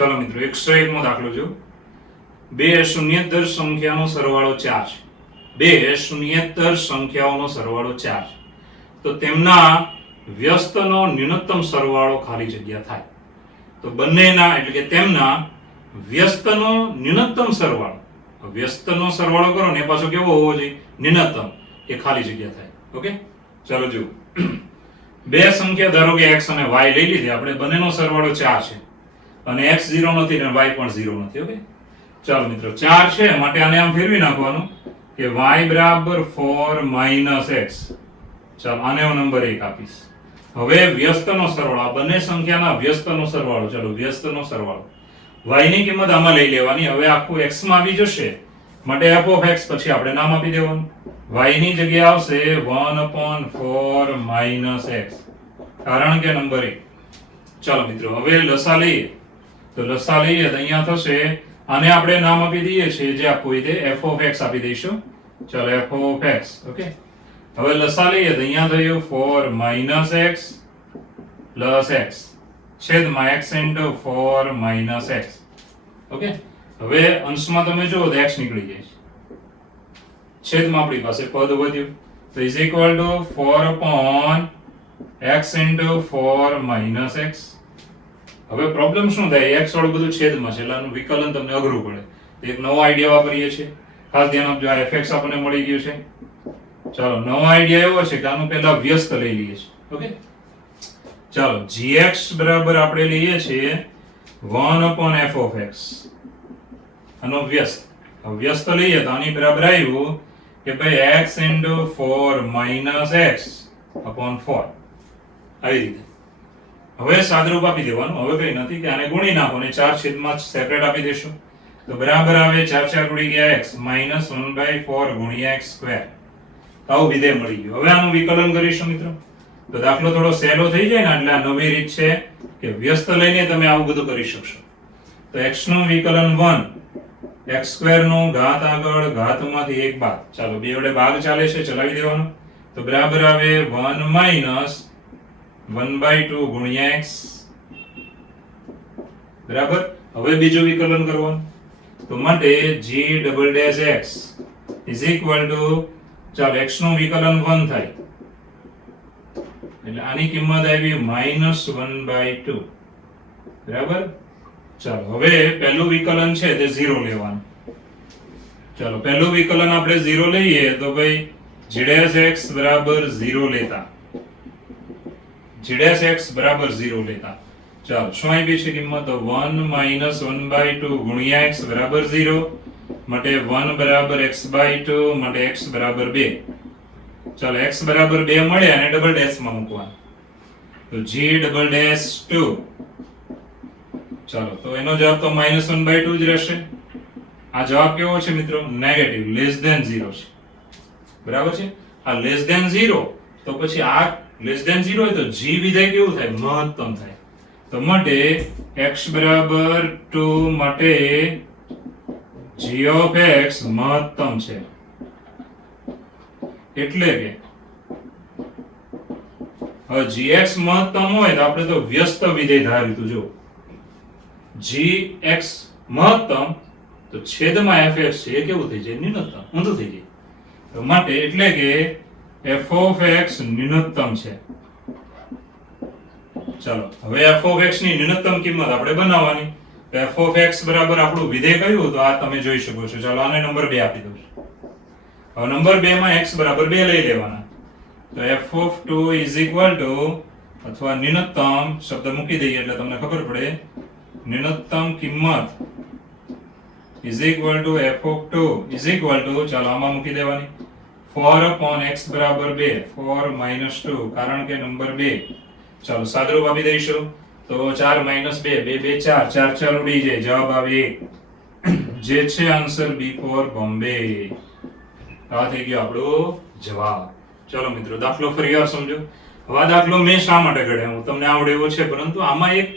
चलो मित्रों 101 मो दाखलो जो બે શૂન્યેતર સંખ્યાનો સરવાળો 4 છે. બે શૂન્યેતર સંખ્યાઓનો સરવાળો 4 છે. તો તેમના વ્યસ્તનો ન્યૂનતમ સરવાળો ખાલી જગ્યા થાય. તો બંનેના એટલે કે તેમના વ્યસ્તનો ન્યૂનતમ સરવાળો, વ્યસ્તનો સરવાળો કરો ને પાછો કેવો હોવો જોઈએ? ન્યૂનતમ, એ ખાલી જગ્યા થાય. ઓકે, ચાલો જુઓ. બે સંખ્યા ધારો કે x અને y લઈ લીધી આપણે, બંનેનો સરવાળો 4 છે અને x 0 નથી અને y પણ 0 નથી. ઓકે, ચાલો મિત્રો 4 છે માટે આને આમ ફેરવી નાખવાનું કે y બરાબર 4 - x. ચાલો આને હું નંબર 1 આપીશ. હવે વ્યસ્તનો સરવાળો, આ બંને સંખ્યાના વ્યસ્તનો સરવાળો, ચાલો વ્યસ્તનો સરવાળો, y ની કિંમત આમાં લઈ લેવાની. હવે આખું x માં આવી જશે માટે f of x પછી આપણે નામ આપી દેવાનું. y ની જગ્યાએ આવશે 1/4 - x, કારણ કે નંબર 1. ચાલો મિત્રો હવે લસા લઈએ. તો લસા લઈએ તો અહીંયા થશે, આને આપણે નામ આપી દઈએ છીએ જે આપવું હોય તે f of x આપી દઈશું. ચાલો f of x. ઓકે, હવે લસા લઈએ તો અહીંયા થયું 4 - x પ્લસ x છેદમાં x into 4 - x. ઓકે, હવે અંશમાં તમે જુઓ તો x નીકળી જાય છે, છેદમાં આપણી પાસે પદ વધ્યું તો is equal to 4/x into 4 - x. હવે પ્રોબ્લેમ શું થાય? x વાળું બધું છેદમાં છે એટલે આનું વિકલન તમને અઘરું પડે. એક નવો આઈડિયા વાપરીએ છીએ, ખાસ ધ્યાન આપજો. આ fx આપણને મળી ગયું છે. ચાલો નવો આઈડિયા એવો છે કે આનું પહેલા વ્યસ્ત લઈ લઈએ છીએ. ઓકે, ચાલો gx બરાબર આપણે લઈએ છીએ 1/f of x. આનો વ્યસ્ત, વ્યસ્ત લઈએ તો આની બરાબર આવ્યું કે ભાઈ x into 4 - x upon 4. આવી રીતે હવે સાદરૂપ આપી દેવાનું. હવે કઈ નથી કે આને ગુણી નાખો ને 4 છેદમાં સેપરેટ આપી દેશું તો બરાબર આવે 4 4 ગુણી ગયા x -1/4 ગુણ્યા x સ્ક્વેર. આવું વિધેય મળી ગયું. હવે આનું વિકલન કરીશું મિત્રો. તો દાખલો થોડો સહેલો થઈ જાય ને એટલે આ નવી રીત છે કે વ્યસ્ત લઈને તમે આવું બધું કરી શકશો. તો x નું વિકલન 1, x સ્ક્વેર નું ઘાત આગળ, ઘાતમાંથી 1 બાદ. ચાલો બે વડે ભાગ ચાલે છે, ચલાવી દેવાનો. તો બરાબર આવે 1 - 1/2 ગુણ્યા x. બરાબર. હવે બીજું વિકલન કરવાનું. તો માટે g"(x) is equal to, ચાલો x નું વિકલન 1 થાય એટલે આની કિંમત આવી -1/2. બરાબર. ચાલો હવે પહેલું વિકલન છે તે 0 લેવાનું. ચાલો પહેલું વિકલન આપણે 0 લઈએ તો ભાઈ g'(x) બરાબર 0 લેતા, g'(x) બરાબર 0 લેતા. ચાલો શું આવી છે કિંમત? તો 1 - 1/2 ગુણ્યા x બરાબર 0 માટે 1 બરાબર x/2 માટે x બરાબર 2. ચાલો x બરાબર 2 મળે અને ડબલ ડેશ માં મૂકવાનું. તો g'(2). ચાલો તો એનો જવાબ તો -1/2 જ રહેશે. આ જવાબ કેવો છે મિત્રો? નેગેટિવ, લેસ ધેન 0 છે. બરાબર છે. આ લેસ ધેન 0 તો પછી આ લેસ ધેન 0 હોય તો g વિધેય કેવું થાય? મહત્તમ થાય. તો માટે x બરાબર 2 માટે g of x મહત્તમ છે. એટલે કે હવે gx મહત્તમ હોય તો આપણે તો વ્યસ્ત વિધેય ધાર્યું હતું. જો gx મહત્તમ તો છેદમાં fx છે એ કેવું થઈ જાય? ન્યૂનતમ, ઊંધું થઈ જાય. તો માટે એટલે કે f of x ન્યૂનતમ છે. ચાલો હવે f of x ની ન્યૂનતમ કિંમત આપણે બનાવવાની. તો f of x બરાબર આપણું વિધેય કયું તો આ તમે જોઈ શકો છો. ચાલો આને નંબર 2 આપી દઉં. હવે નંબર 2 માં x બરાબર 2 લઈ લેવાના. તો f of 2 is equal to, અથવા ન્યૂનતમ શબ્દ મૂકી દઈએ એટલે તમને ખબર પડે, ન્યૂનતમ કિંમત is equal to f of 2 is equal to, ચાલો આમાં મૂકી દેવાની 4/x બરાબર 2, 4 - 2 કારણ કે નંબર 2. ચાલો સાદરૂપ આપી દઈશું. તો 4 - 2 2 2 4 4 4 ઉડી જાય, જવાબ આવે 1 જે છે આન્સર B ફોર બોમ્બે. આ થઈ ગયો આપણો જવાબ. ચલો મિત્રો દાખલો ફરી વાર સમજો. હવે આ દાખલો મેં શા માટે ગણ્યો તમને આવડે એવો છે, પરંતુ આમાં એક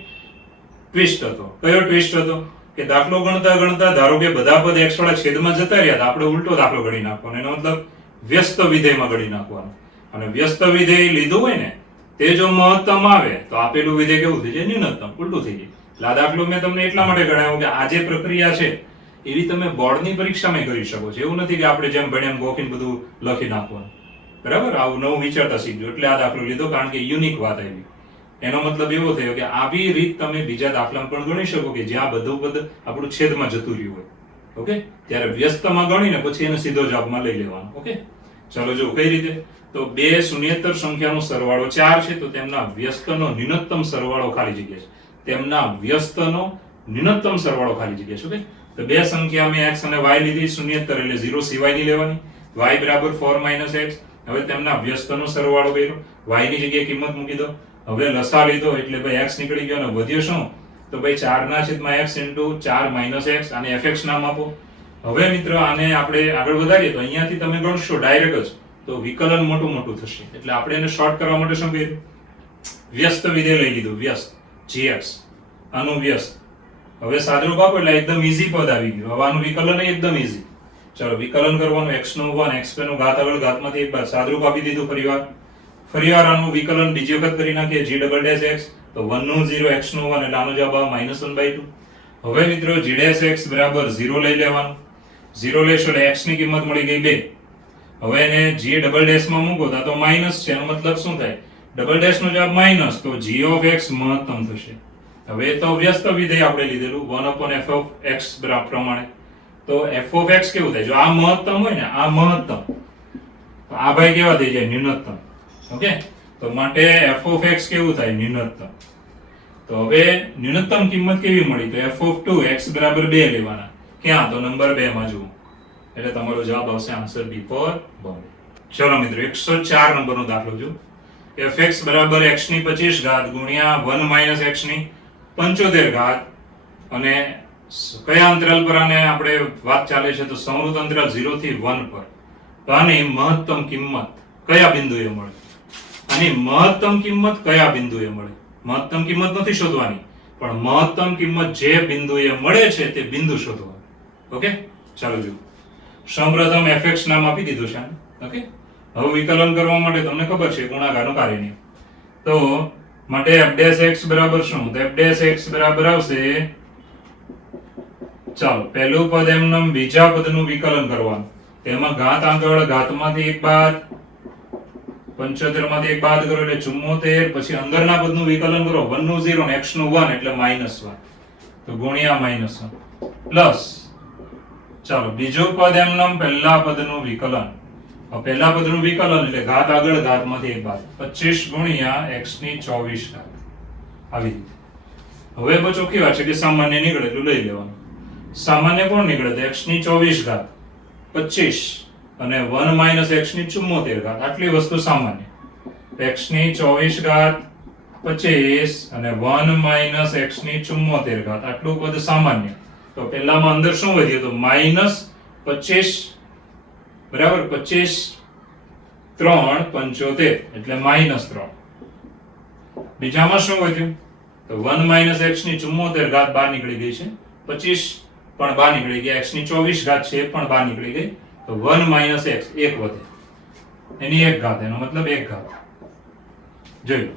ટ્વિસ્ટ હતો. કયો ટ્વિસ્ટ હતો? કે દાખલો ગણતા ગણતા ધારો કે બધા પદ x વાળા છેદમાં જતા રહ્યા હતા, આપણે ઉલટો દાખલો ગણી નાખવાનો. એનો મતલબ વ્યસ્ત વિધેયમાં ગણી નાખવાનો. અને વ્યસ્ત વિધેય લીધું હોય ને તે જો મહત્તમ આવે તો આપેલું વિધેય કેવું થઈ જાય? ન્યૂનતમ, ઉલટું થઈ જાય. એટલે આ દાખલો મેં તમને એટલા માટે ગણાવ્યો કે આ જે પ્રક્રિયા છે એવી તમે બોર્ડની પરીક્ષામાં કરી શકો છો. એવું નથી કે આપણે જેમ ભણ્યા એમ ગોખીને બધું લખી નાખવાનું. બરાબર, આવું નવું વિચારતા શીખજો. એટલે આ દાખલો લીધો, કારણ કે યુનિક વાત આવી. એનો મતલબ એવો થયો કે આવી રીત તમે બીજા દાખલામાં પણ ગણી શકો કે જ્યાં બધું પદ આપણું છેદમાં જતું રહ્યું હોય. ઓકે, ત્યારે વ્યસ્તમાં ગણીને પછી એને સીધો જવાબમાં લઈ લેવાનો. ઓકે, ચાલો જો કઈ રીતે. તો બે શૂન્યેતર સંખ્યાનો સરવાળો 4 છે, તો તેમના વ્યસ્તનો ન્યૂનતમ સરવાળો ખાલી જગ્યા છે. તેમના વ્યસ્તનો ન્યૂનતમ સરવાળો ખાલી જગ્યા છે. ઓકે, તો બે સંખ્યા મેં x અને y લીધી, શૂન્યેતર એટલે 0 સિવાયની લેવાની. y બરાબર 4 - x. હવે તેમના વ્યસ્તનો સરવાળો કર્યો, y ની જગ્યાએ કિંમત મૂકી દો. હવે લસા લીધો એટલે ભાઈ x નીકળી ગયો, અને વધ્યો શું? તો ભાઈ 4/x * 4 - x. આને fx નામ આપો. હવે મિત્રો આને આપણે આગળ વધારીએ તો અહીંયાથી તમે ગણશો ડાયરેક્ટ જ, તો વિકલન મોટું મોટું થશે. એટલે આપણે એને શોર્ટ કરવા માટે શું કર્યું? વ્યસ્ત વિધેય લઈ લીધું, વ્યસ્ત gx, આનું વ્યસ્ત. હવે સાદરૂપ આપો એટલે એકદમ ઈઝી પદ આવી ગયું. હવે આનું વિકલન એકદમ ઈઝી. ચલો વિકલન કરવાનું, x નું 1 x નું ઘાત આગળ ઘાતમાંથી એક બાદ સાદરૂપ આપી દીધું. ફરીવાર આનું વિકલન બીજી વખત કરી નાખીએ, g'(x) તો 1 નું 0 x નું 1 એટલે આનો જવાબ આવે -1/2. હવે મિત્રો g'(x) બરાબર 0 લઈ લેવાનું. 0 લેશો એટલે x ની કિંમત મળી ગઈ 2. હવે એને g' માં મૂકો તો માઈનસ છે, એનો મતલબ શું થાય? ડબલ ડેશ નો જવાબ માઈનસ, તો g of x મહત્તમ થશે. હવે તો વ્યસ્ત વિધેય આપણે લીધેલું 1/f of x પ્રમાણે. તો f of x કેવું થાય? જો આ મહત્તમ હોય ને, આ મહત્તમ, તો આ ભાઈ કેવા થઈ જાય? ન્યૂનતમ. ઓકે, તો માટે f of x કેવું થાય? ન્યૂનતમ. તો હવે ન્યૂનતમ કિંમત કેવી મળી? તો f of 2 x બરાબર 2 લેવાના. ક્યાં? તો નંબર 2 માં જુઓ. એટલે તમારો જવાબ આવશે આન્સર બી ફોર બોમ્બે. ચલો મિત્રો 104 નંબરનો દાખલો જો. fx બરાબર x ની 25 ઘાત ગુણ્યા 1 - x ની 75 ઘાત, અને કયા અંતરાલ પર આને આપણે વાત ચાલે છે? તો સંવૃત અંતરાલ 0 થી 1 પર. તો આની મહત્તમ કિંમત કયા બિંદુએ મળે? આની મહત્તમ કિંમત કયા બિંદુએ મળે? મહત્તમ કિંમત નથી શોધવાની, પણ મહત્તમ કિંમત જે બિંદુએ મળે છે તે બિંદુ શોધવાનું. ઓકે, ચાલો જો. સૌપ્રથમ fx નામ આપી દીધું છે. ઓકે, હવે વિકલન કરવા માટે તમને ખબર છે ગુણાકારનું કાર્યનિયમ. તો માટે f' બરાબર શું? તો f' બરાબર આવશે, ચાલો પહેલું પદ એમનેમ બીજા પદનું વિકલન કરવાનું. તેમાં ઘાત આગળ ઘાતમાંથી એક બાદ, 75 માંથી એક બાદ કરો એટલે 74, પછી અંદરના પદનું વિકલન કરો, 1 નું 0 ને x નું 1 એટલે -1, તો ગુણ્યા -1 પ્લસ, ચાલો બીજું પદ એમનેમ પહેલા પદનું વિકલન. પહેલા પદનું વિકલન એટલે ઘાત આગળ ઘાતમાંથી એક બાદ, 25 ગુણ્યા x ની 24 ઘાત. આવી રીતે. હવે બહુ ચોખ્ખી વાત છે કે સામાન્ય નીકળે એટલું લઈ લેવાનું. સામાન્ય કોણ નીકળે? તો x ની 24 ઘાત 25 અને 1 - x ની 74 ઘાત. આટલી વસ્તુ સામાન્ય. x ની 24 ઘાત 25 અને 1 - x ની 74 ઘાત, આટલું પદ સામાન્ય. તો પહેલામાં અંદર શું વધ્યું? તો -25 બરાબર 25 3 75 એટલે -3. બીજામાં શું વધ્યું? તો 1 - x ની 74 ઘાત બહાર નીકળી ગઈ છે, 25 પણ બહાર નીકળી ગયા, x ની 24 ઘાત છે પણ બહાર નીકળી ગઈ, તો 1 - x એક વધે, એની એક ઘાત, એનો મતલબ એક ઘાત. જોઈ લો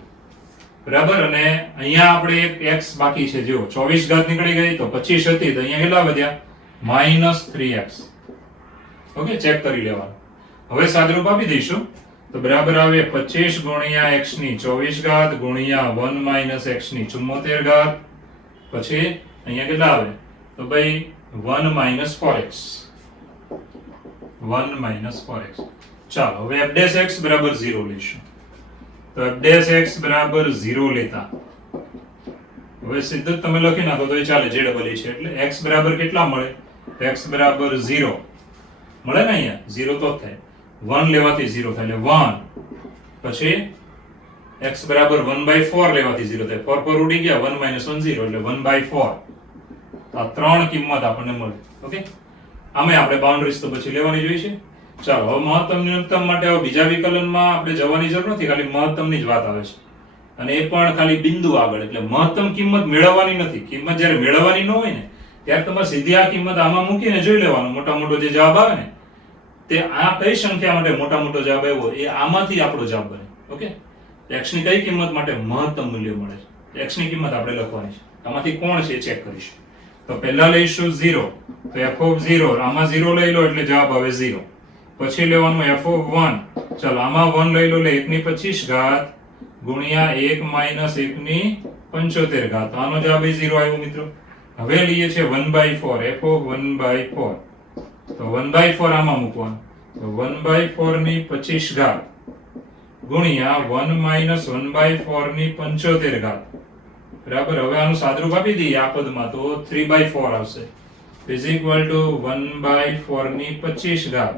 બરાબર. અને અહીંયા આપણે એક x બાકી છે, જો 24 ઘાત નીકળી ગઈ, તો 25 હતી, તો અહીંયા કેટલા વધ્યા? -3x. ઓકે, ચેક કરી લેવાનું. હવે સાદરૂપ આપી દઈશું, તો બરાબર આવે 25 ગુણ્યા x ની 24 ઘાત ગુણ્યા 1 - x ની 74 ઘાત, પછી અહીંયા કેટલા આવે? તો ભાઈ 1 - 4x. 1 - 4x. ચાલો હવે f' બરાબર 0 લઈશું. તો f' બરાબર 0 લેતા હવે સીધું તમે લખી નાખો તો એ ચાલે, જે ડબલ છે એટલે x બરાબર કેટલા મળે? x બરાબર 0 મળે ને, અહીંયા 0 તો થાય, 1 લેવાથી 0 થાય એટલે 1, પછી x બરાબર 1/4 લેવાથી 0 થાય, 4 પર ઉડી ગયા, 1 - 1 0 એટલે 1/4. આ ત્રણ કિંમત આપણને મળે. ઓકે, આમે આપણે બાઉન્ડરીઝ તો પછી લેવાની જોઈએ છે. ચાલો હવે મહત્તમ ન્યૂનતમ માટે હવે બીજા વિકલનમાં આપણે જવાની જરૂર નથી, ખાલી મહત્તમની જ વાત આવે છે, અને એ પણ ખાલી બિંદુ આગળ. એટલે મહત્તમ કિંમત મેળવવાની નથી. કિંમત જ્યારે મેળવવાની ન હોય ને ત્યારે તમારે સીધી આ કિંમત આમાં મૂકીને જોઈ લેવાનું, મોટા મોટો જે જવાબ આવે ને તે આ કઈ સંખ્યા માટે મોટા મોટો જવાબ આવ્યો એ આમાંથી આપણો જવાબ બને. ઓકે, x ની કઈ કિંમત માટે મહત્તમ મૂલ્ય મળે છે, x ની કિંમત આપણે લખવાની છે. આમાંથી કોણ છે ચેક કરીશું. તો પહેલા લઈશું 0, તો f of 0, આમાં 0 લઈ લો એટલે જવાબ આવે 0. પછી લેવાનું f of 1, ચાલો આમાં 1 લઈ લો એટલે 1 ની 25 ઘાત ગુણ્યા 1 માઇનસ 1 ની 75 ઘાત. આનો જવાબ 0 આવ્યો મિત્રો. હવે લઈએ છે 1/4, f of 1/4, તો 1/4 આમાં મૂકવાનું, તો 1/4 ની 25 ઘાત ગુણ્યા 1 માઇનસ 1/4 ની 75 ઘાત. બરાબર. હવે આનું સાદરૂપ આપી દઈએ આ પદમાં, તો 3/4 આવશે, ઇઝ ઇક્વલ ટુ 1/4 ની 25 ઘાત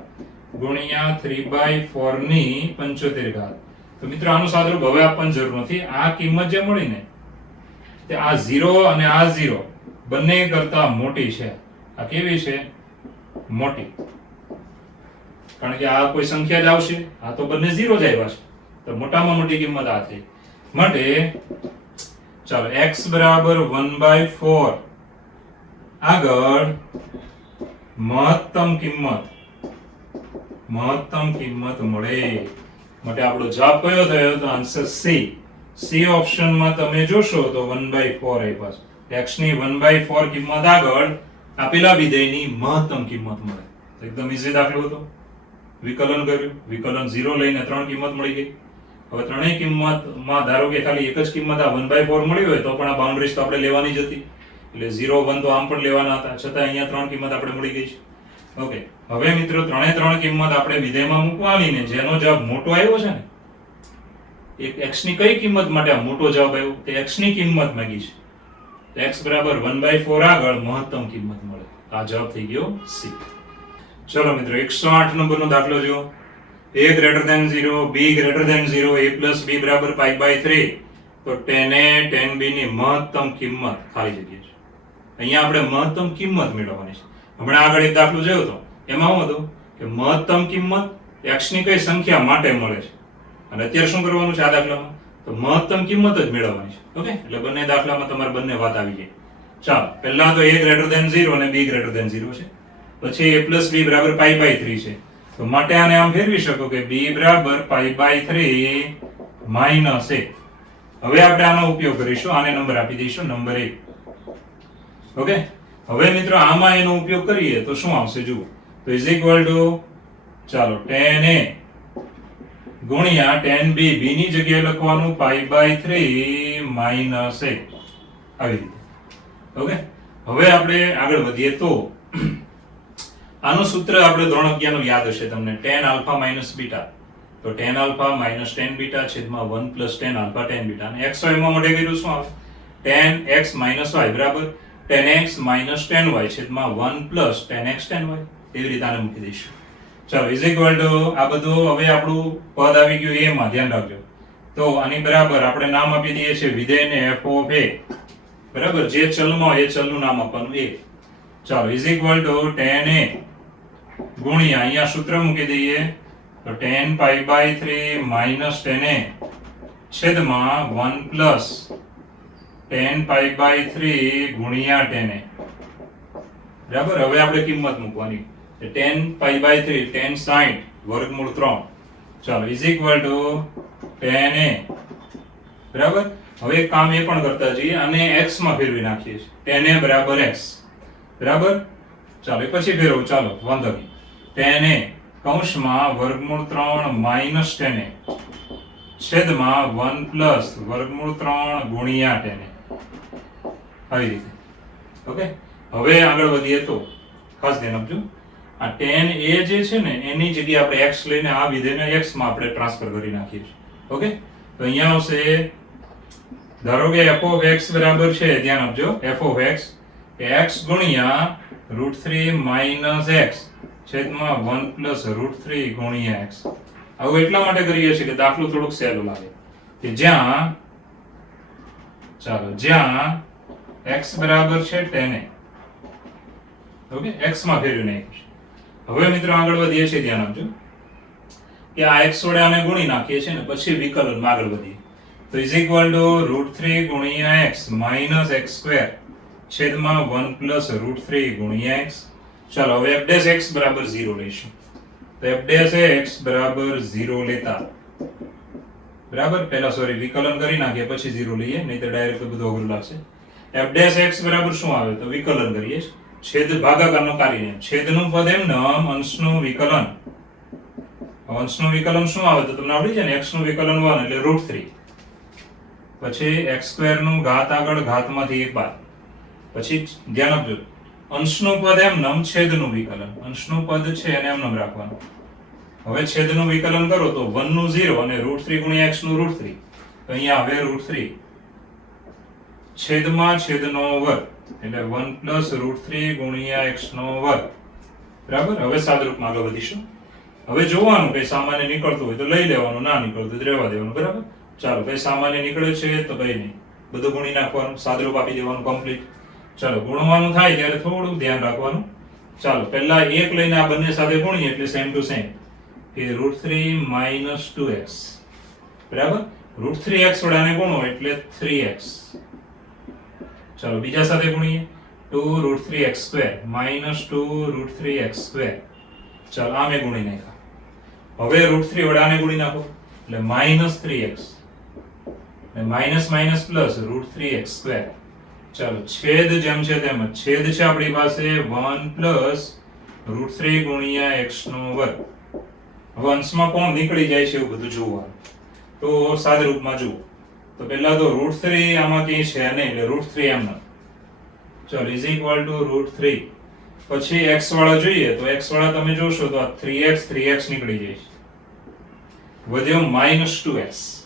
ગુણ્યા 3/4 ની 75 ઘાત. તો મિત્રો આનું સાદરૂપ હવે આપવાની જરૂર નથી. આ કિંમત જે મળી ને તે આ 0 અને આ 0 બંને કરતા મોટી છે. આ કેવી છે? મોટી. કારણ કે આ કોઈ સંખ્યા જ આવશે, આ તો બંને 0 જ આવ્યા છે, તો મોટામાં મોટી કિંમત આ થઈ. માટે ચાલો x બરાબર 1/4 આગળ મહત્તમ કિંમત મળે. માટે આપણો જવાબ કયો થયો? તો આન્સર C ઓપ્શનમાં તમે જોશો તો 1/4 આપ્યા છે. x ની 1/4 કિંમત આગળ આપેલા વિધેયની મહત્તમ કિંમત મળે. એકદમ ઈઝી દાખલો હતો. વિકલન કર્યું, વિકલન 0 લઈને 3 કિંમત મળી ગઈ. હવે ત્રણેય કિંમતમાં ધારો કે ખાલી એક જ કિંમત આ 1/4 મળી હોય તો પણ આ બાઉન્ડ્રીઝ તો આપણે લેવાની જ હતી, એટલે 0 1 તો આમ પણ લેવાના હતા, છતાં અહીંયા 3 કિંમત આપણે મળી ગઈ છે. ઓકે. હવે મિત્રો ત્રણે ત્રણ કિંમત આપણે વિધેયમાં મૂકવાની ને જેનો જવાબ મોટો આવ્યો છે ને, એક x ની કઈ કિંમત માટે આ મોટો જવાબ આવ્યો? તે x ની કિંમત માંગી છે. તો x બરાબર 1/4 આગળ મહત્તમ કિંમત મળે. આ જવાબ થઈ ગયો C. ચલો મિત્રો 108 નંબરનો દાખલો જો. a greater than 0, b greater than 0, a plus b બરાબર pi/3. તો tan a tan b ની મહત્તમ કિંમત ખાલી જગ્યા છે. અહીંયા આપણે મહત્તમ કિંમત મેળવવાની છે. હમણાં આગળ એક દાખલો જોયો તો એમાં શું હતું કે મહત્તમ કિંમત x ની કઈ સંખ્યા માટે મળે છે, અને અત્યારે શું કરવાનું છે આ દાખલામાં? તો મહત્તમ કિંમત જ મેળવવાની છે. ઓકે. એટલે બંને દાખલામાં તમારે બંને વાત આવી ગઈ. ચાલો પહેલા તો a greater than 0 અને b greater than 0 છે. પછી a plus b બરાબર pi/3 છે. તો માટે આને આમ ફેરવી શકો કે b બરાબર pi/3 માઈનસ 1. હવે આપણે આનો ઉપયોગ કરીશું, આને નંબર આપી દઈશું નંબર 1. ઓકે. હવે મિત્રો આમાં એનો ઉપયોગ કરીએ તો શું આવશે જુઓ. તો ઇઝ ઇક્વલ ટુ ચાલો tan a ગુણ્યા tan b, b ની જગ્યાએ લખવાનું pi/3 માઈનસ 1 આવી રીતે. ઓકે. હવે આપણે આગળ વધીએ તો આનું સૂત્ર આપણે ધોરણ 11 નું યાદ હશે તમને, tan alpha minus beta. તો tan alpha minus tan beta છેદમાં 1 plus tan alpha tan beta. અને x y માં મોઢે કર્યું શું આવે? tan x minus y બરાબર tan x minus tan y છેદમાં 1 plus tan x tan y. એવી રીતે આને મૂકી દઈશું. ચાલો ઇઝ ઇક્વલ ટુ આ બધું હવે આપણું પદ આવી ગયું a માં, ધ્યાન રાખજો. તો આની બરાબર આપણે નામ આપી દઈએ છીએ વિધેયને f of a. બરાબર. જે ચલમાં હોય એ ચલનું નામ આપવાનું a. ચાલો is equal to tan a ગુણ્યા અહીંયા સૂત્ર મૂકી દઈએ તો tan pi/3 minus tan a છેદમાં 1 પ્લસ tan pi/3 ગુણ્યા tan a. બરાબર. હવે આપણે કિંમત મૂકવાની, tan pi/3 tan 60 વર્ગમૂળ 3. ચાલો is equal to tan a. બરાબર. હવે એક કામ એ પણ કરતા જઈએ, અને x માં ફેરવી નાખીએ છીએ. tan a બરાબર x. બરાબર. ચાલો એ પછી ફેરવું, ચાલો વાંધો નહીં. tan a કૌંસમાં વર્ગમૂળ 3 માઈનસ tan a છેદમાં 1 પ્લસ વર્ગમૂળ 3 ગુણ્યા tan a. આવી રીતે. ઓકે. હવે આગળ વધીએ તો ખાસ ધ્યાન આપજો, આ tan a જે છે ને એની જગ્યાએ આપણે x લઈને આ વિધેયને x માં આપણે ટ્રાન્સફર કરી નાખીએ છીએ. ઓકે. તો અહીંયા આવશે ધારો કે f of x બરાબર છે, ધ્યાન આપજો, f of x x ગુણ્યા √3 માઈનસ x છેદમાં 1 પ્લસ √3 ગુણ્યા x. આવું એટલા માટે કરીએ છીએ કે દાખલો થોડોક સહેલો લાગે, કે જ્યાં ચાલો જ્યાં x બરાબર છે tan a. ઓકે. x માં ફેરવી નાખ્યું છે. હવે મિત્રો આગળ વધીએ છીએ, ધ્યાન આપજો કે આ x વડે આને ગુણી નાખીએ છીએ ને પછી વિકલનમાં આગળ વધીએ. તો ઇઝ ઇક્વલ ટુ √3 ગુણ્યા x માઈનસ x² છેદમાં 1 પ્લસ √3 ગુણ્યા x. ચાલો હવે f' બરાબર 0 લઈશું. તો f' બરાબર 0 લેતા બરાબર પહેલા વિકલન કરી નાખીએ પછી 0 લઈએ, નહીં તો ડાયરેક્ટ બધું અઘરું લાગશે. f dash x બરાબર શું આવે તો વિકલન કરીએ છેદ ભાગાકારનો કાર્ય છેદનું પદ એમ નામ અંશનું વિકલન શું આવે તો તમને આવડી જાય ને x નું વિકલન 1 એટલે √3 પછી x² નું ઘાત આગળ ઘાતમાંથી 1 બાદ પછી ધ્યાન આપજો અંશનું પદ એમ નામ છેદનું વિકલન અંશનું પદ છે એને એમ નામ રાખવાનું હવે છેદનું વિકલન કરો તો 1 નું 0 અને √3 ગુણ્યા x નું √3 તો અહીંયા આવે √3 છેદમાં છેદનો વર્ગ એટલે 1 +√3 ગુણ્યા x નો વર્ગ બરાબર હવે સાદરૂપમાં આગળ વધીશું હવે જોવાનું કે સામાન્ય નીકળતું હોય તો લઈ લેવાનું ના નીકળતું હોય તો રહેવા દેવાનું બરાબર ચાલો કઈ સામાન્ય નીકળે છે તો કઈ નહીં બધું ગુણી નાખવાનું સાદરૂપ આપી દેવાનું કમ્પ્લીટ ચાલો ગુણવાનું થાય ત્યારે થોડું ધ્યાન રાખવાનું ચાલો પહેલા 1 લઈને આ બંને સાથે ગુણીએ એટલે સેમ ટુ સેમ કે √3 - 2x બરાબર √3x વડાને ગુણો એટલે 3x ચાલો બીજા સાથે ગુણીએ 2√3x² - 2√3x² ચાલો આ મેં ગુણી નાખ્યા હવે √3 વડાને ગુણી નાખો એટલે -3x અને માઈનસ માઈનસ પ્લસ √3x² ચાલો છેદ જેમ છે તેમ જ છેદ છે આપણી પાસે 1 +√3 ગુણ્યા x નો વર્ગ હવે અંશમાં કોણ નીકળી જાય છે એવું બધું જોવાનું તો સાદરૂપમાં જુઓ તો પહેલા તો √3 આમાં કંઈ છે નહીં એટલે √3 એમ ન ચાલો ઇઝ ઇક્વલ ટુ √3 પછી x વાળા જોઈએ તો x વાળા તમે જોશો તો આ 3x નીકળી જાય છે વધ્યો -2x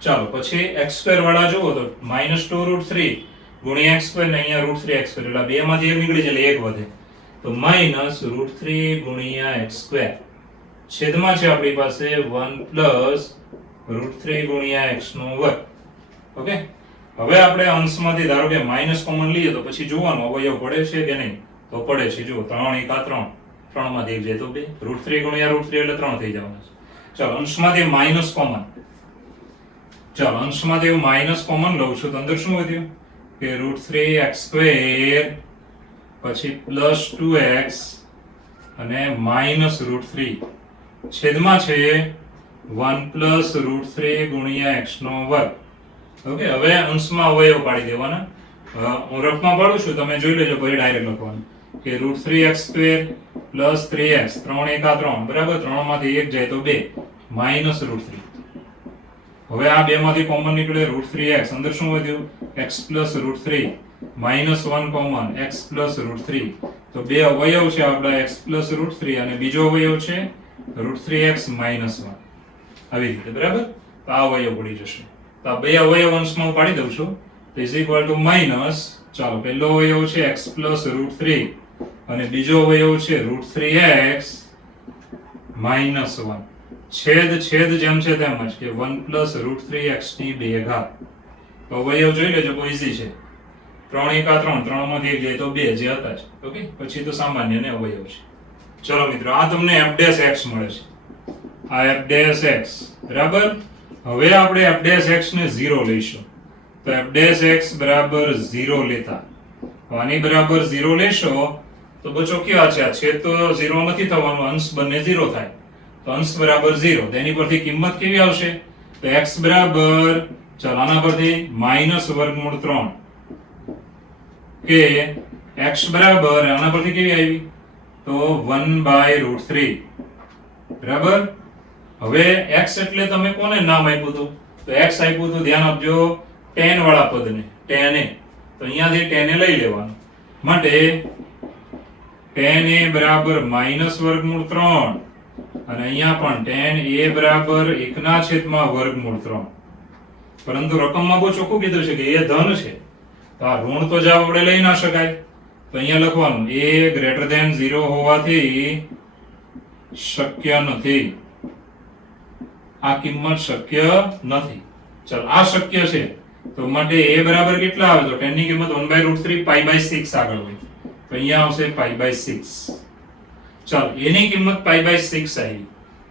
ચાલો પછી x² વાળા જુઓ તો -2√3 ગુણ્યા x² ને અહીંયા √3x² એટલે બે માંથી એક નીકળી જાય એટલે એક વધે તો -√3 ગુણ્યા x² છેદમાં છે આપણી પાસે 1 +√3 ગુણ્યા x નો વર્ગ ઓકે હવે આપણે અંશમાંથી ધારો કે માઈનસ કોમન લઈએ તો પછી જોવાનું અવયવ પડે છે કે નહીં તો પડે છે જુઓ 3 × 3 માંથી એક જાય તો 2 √3 ગુણ્યા √3 એટલે 3 થઈ જવાના છે ચાલો અંશમાંથી માઈનસ કોમન ચાલો અંશમાંથી હું માઈનસ કોમન લઉં છું તો અંદર શું વધ્યું કે √3x² પછી +2x અને -√3 છેદમાં છે 1 +√3 ગુણ્યા x નો વર્ગ ઓકે હવે અંશમાં અવયવ પાડી દેવાના હું રફમાં પાડું છું તમે જોઈ લેજો પછી ડાયરેક્ટ લખવાનું કે √3x² + 3x 3 × 3 બરાબર 3 માંથી એક જાય તો 2 -√3 હવે આ બે માંથી કોમન નીકળે √3x અંદર શું વધ્યું x + √3 -1 કોમન x + √3 તો બે અવયવ છે આપણા x + √3 અને બીજો અવયવ છે √3x - 1 આવી રીતે બરાબર તો આ અવયવ પડી જશે તો આ બે અવયવ અંશમાં પાડી દઉં છું તો ઇઝ ઇક્વલ ટુ માઈનસ ચાલો પહેલો અવયવ છે x + √3 અને બીજો અવયવ છે √3x - 1 છેદ જેમ છે તેમ જ કે 1 +√3x ની 2 ઘાત તો અવયવ જોઈ લેજો બહુ ઈઝી છે 3 × 3 3 માંથી એક જાય તો 2 જે હતા જ ઓકે પછી તો સામાન્ય ને અવયવ છે ચલો મિત્રો આ તમને f' x મળે છે આ f' x બરાબર હવે આપણે f' x ને 0 લઈશું તો f' x બરાબર 0 લેતા આની બરાબર 0 લેશો તો બચો કેવા છે આ છેદ તો 0 નથી થવાનું અંશ બંને 0 થાય તો અંશ બરાબર 0 તેની પરથી કિંમત કેવી આવશે તો x બરાબર ચાલો આના પરથી -√3 કે x બરાબર આના પરથી કેવી આવી તો 1/√3 બરાબર હવે x એટલે તમે કોને નામ આપ્યું હતું તો x આપ્યું હતું ધ્યાન આપજો tan વાળા પદને tan a તો અહીંયાથી tan a લઈ લેવાનું માટે tan a બરાબર -√3 અને અહીંયા પણ tan a બરાબર 1/√3 પરંતુ રકમમાં બહુ ચોખ્ખું કીધું છે કે એ ધન છે તો આ ઋણ તો જવાબ આપણે લઈ ના શકાય તો અહીંયા લખવાનું a > 0 હોવાથી શક્ય નથી આ કિંમત શક્ય નથી ચાલો આ શક્ય છે તો માટે a બરાબર કેટલા આવે તો tan ની કિંમત 1/√3 π/6 આગળ હોય તો અહીંયા આવશે π/6 ચાલો a ની કિંમત π/6 આવી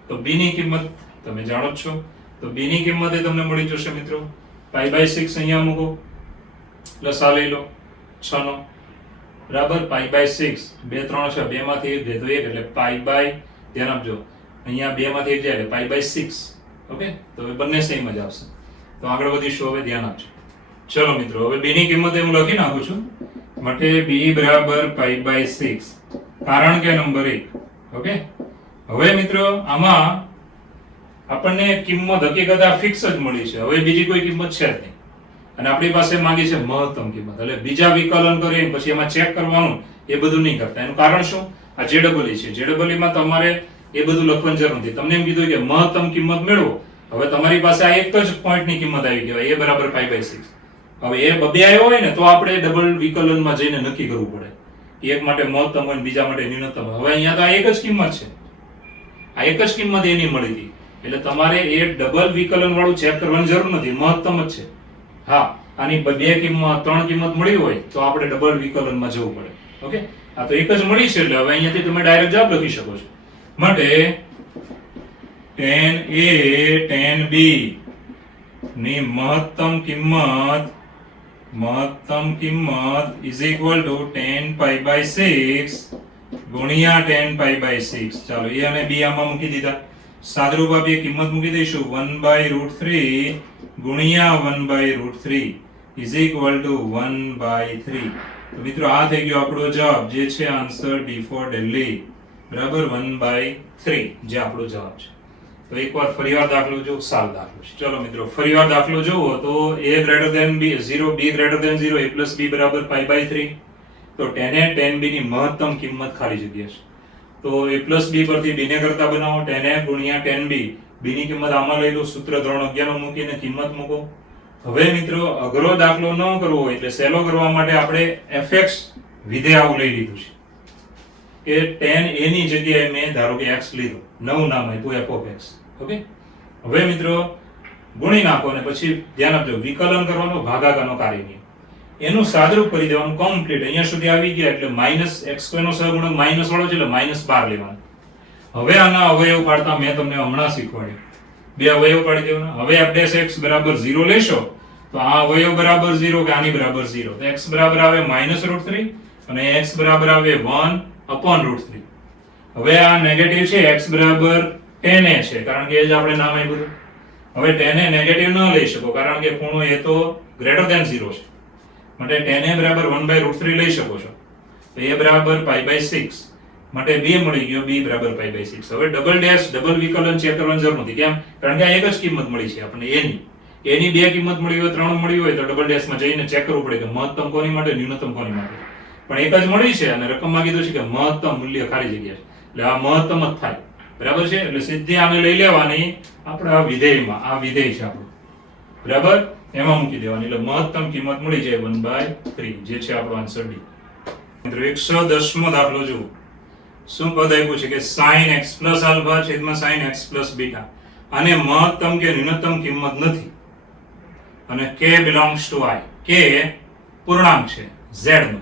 તો b ની કિંમત તમે જાણો જ છો તો b ની કિંમત એ તમને મળી જશે મિત્રો π/6 અહીંયા મૂકો પ્લસ આ લઈ લો 6 નો બરાબર π/6 2 3 છે બે માંથી એક જાય તો 1 એટલે ધ્યાન આપજો અહીંયા બે માંથી એક જાય એટલે π/6 ઓકે તો હવે બંને સેમ જ આવશે તો આગળ વધીશું હવે ધ્યાન આપજો ચલો મિત્રો, હવે b ની કિંમત હું લખી નાખું છું. માટે b બરાબર π/6, કારણ કે નંબર 1. ઓકે, હવે મિત્રો આમાં આપણને કિંમત હકીકત આ ફિક્સ જ મળી છે. હવે બીજી કોઈ કિંમત છે જ નહીં, અને આપણી પાસે માંગી છે મહત્તમ કિંમત. એટલે બીજા વિકલન કરીને પછી એમાં ચેક કરવાનું એ બધું નહીં કરતા. એનું કારણ શું? આ JEE છે. JEE માં તમારે એ બધું લખવાની જરૂર નથી. તમને એમ કીધું કે મહત્તમ કિંમત મેળવો. હવે તમારી પાસે આ એક જ પોઈન્ટની કિંમત આવી ગઈ, a બરાબર π/6. હવે એ બે આવ્યો હોય ને તો આપણે ડબલ વિકલનમાં જઈને નક્કી કરવું પડે. એક માટે મહત્તમ હોય ને બીજા માટે ન્યૂનતમ હોય. હવે અહીંયા તો આ એક જ કિંમત છે, આ એક જ કિંમત એની મળી હતી. એટલે તમારે એ ડબલ વિકલન વાળું ચેક કરવાની જરૂર નથી, મહત્તમ જ છે. હા, આની બે કિંમત 3 કિંમત મળી હોય તો આપણે ડબલ વિકલનમાં જવું પડે. ઓકે, આ તો એક જ મળી છે એટલે હવે અહીંયાથી તમે ડાયરેક્ટ જવાબ લખી શકો છો. માટે tan A tan B ની મહત્તમ કિંમત is equal to tan π/6 ગુણ્યા tan π/6. ચાલો, a અને b આમાં મૂકી દીધા. સાદરૂપ આપીએ, કિંમત મૂકી દઈશું 1/√3 ગુણ્યા 1/√3 is equal to 1/3. તો મિત્રો આ થઈ ગયો આપણો જવાબ, જે છે આન્સર D for Delhi બરાબર 1/3 જે આપણો જવાબ છે. તો એકવાર ફરીવાર દાખલો જો, સાલ દાખલો છે. ચલો મિત્રો, ફરીવાર દાખલો જોવો તો a greater than b 0, b greater than 0, a plus b બરાબર π/3. તો tan a tan b ની મહત્તમ કિંમત ખાલી જગ્યા છે. તો a plus b પરથી b ને કરતા બનાવો, tan a ગુણ્યા tan b. b ની કિંમત આમાં લઈ લો, સૂત્ર 3/11 મૂકીને કિંમત મૂકો. હવે મિત્રો અઘરો દાખલો ન કરવો હોય એટલે સહેલો કરવા માટે આપણે fx વિધેય આવું લઈ લીધું છે કે tan a ની જગ્યાએ મેં ધારો કે x લીધું, નવું નામ આપ્યું f(x). ઓકે, હવે મિત્રો ગુણી નાખો અને પછી ધ્યાન આપજો, વિકલન કરવાનો ભાગાકારનો કાર્ય નિયમ, એનું સાદરૂપ કરી દેવાનું કમ્પ્લીટ. અહીંયા સુધી આવી ગયા એટલે -x² નો સહગુણક માઈનસ વાળો છે એટલે -12 લેવાનું. હવે આના અવયવ પાડતા મેં તમને હમણાં શીખવાડ્યું, બે અવયવ પાડી દેવાના. હવે f(x) બરાબર 0 લેશો તો આ અવયવ બરાબર 0 કે આની બરાબર 0, તો x બરાબર આવે -√3 અને x બરાબર આવે 1/√3. હવે આ નેગેટિવ છે, x બરાબર tan a છે કારણ કે એ જ આપણે નામ આપ્યું. હવે tan a નેગેટિવ ન લઈ શકો કારણ કે ખૂણો એ તો ગ્રેટર ધેન 0 છે. માટે tan a બરાબર 1/√3 લઈ શકો છો. તો a બરાબર π/6 માટે b મળી ગયો, b બરાબર π/6. હવે ડબલ વિકલન ચેક કરવાની જરૂર નથી. કેમ? કારણ કે આ એક જ કિંમત મળી છે આપણને a ની. a ની બે કિંમત મળી હોય, 3 મળી હોય તો ડબલ ડેશમાં જઈને ચેક કરવું પડે કે મહત્તમ કોની માટે, ન્યૂનતમ કોની માટે. પણ એક જ મળી છે અને રકમમાં કીધું છે કે મહત્તમ મૂલ્ય ખાલી જગ્યા છે એટલે આ મહત્તમ જ થાય. બરાબર છે, એટલે સીધી આને લઈ લેવાની આપણા વિધેયમાં. આ વિધેય છે આપણું, બરાબર, એમાં મૂકી દેવાની એટલે મહત્તમ કિંમત મળી જાય 1/3 જે છે આપણો આન્સર D. મિત્રો 110મો દાખલો જુઓ. શું પદ આપ્યું છે કે sin x plus alpha છેદમાં sin x plus beta. આને મહત્તમ કે ન્યૂનતમ કિંમત નથી અને k belongs to I. k પૂર્ણાંક છે z નો.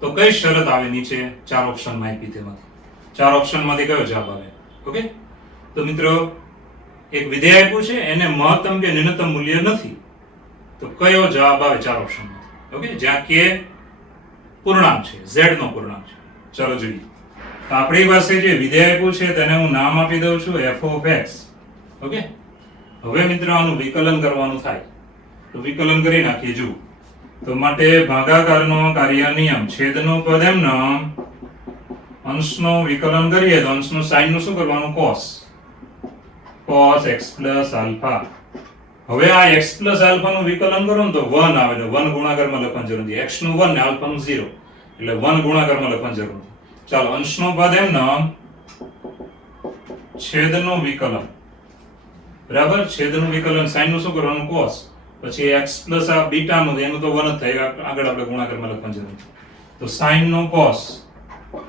તો કઈ શરત આવે? નીચે ચાર ઓપ્શનમાં આપી તેમાંથી ચાર ઓપ્શનમાંથી કયો જવાબ આવે? ઓકે, તો મિત્રો એક વિધેય આપ્યું છે, એને મહત્તમ કે ન્યૂનતમ મૂલ્ય નથી, તો કયો જવાબ આવે ચાર ઓપ્શનમાંથી? ઓકે, જ્યાં k પૂર્ણાંક છે, z નો પૂર્ણાંક છે. ચાલો જોઈએ. તો આપણી પાસે જે વિધેય આપ્યું છે તેને હું નામ આપી દઉં છું f(x). ઓકે, હવે મિત્રો આનું વિકલન કરવાનું થાય તો વિકલન કરી નાખીએ. જુઓ, તો માટે ભાગાકારનો કાર્ય નિયમ, છેદનું પદ એમનો, અંશનું વિકલન કરીએ તો અંશનું સાઈન નું શું કરવાનું? cos x plus alpha. હવે આ x plus alpha નું વિકલન કરો ને તો 1 આવે, એટલે 1 ગુણાકારમાં લખવાની જરૂર નથી. x નું 1 ને alpha નું 0 એટલે 1 ગુણાકારમાં લખવાની જરૂર નથી. ચાલો, અંશનું પદ એમનો, છેદનું વિકલન, બરાબર, છેદનું વિકલન સાઈન નું શું કરવાનું? cos, પછી x plus આ બીટા નું, એનું તો 1 જ થાય, આગળ આપણે ગુણાકારમાં લખવાની જરૂર નથી. તો સાઈન નું cos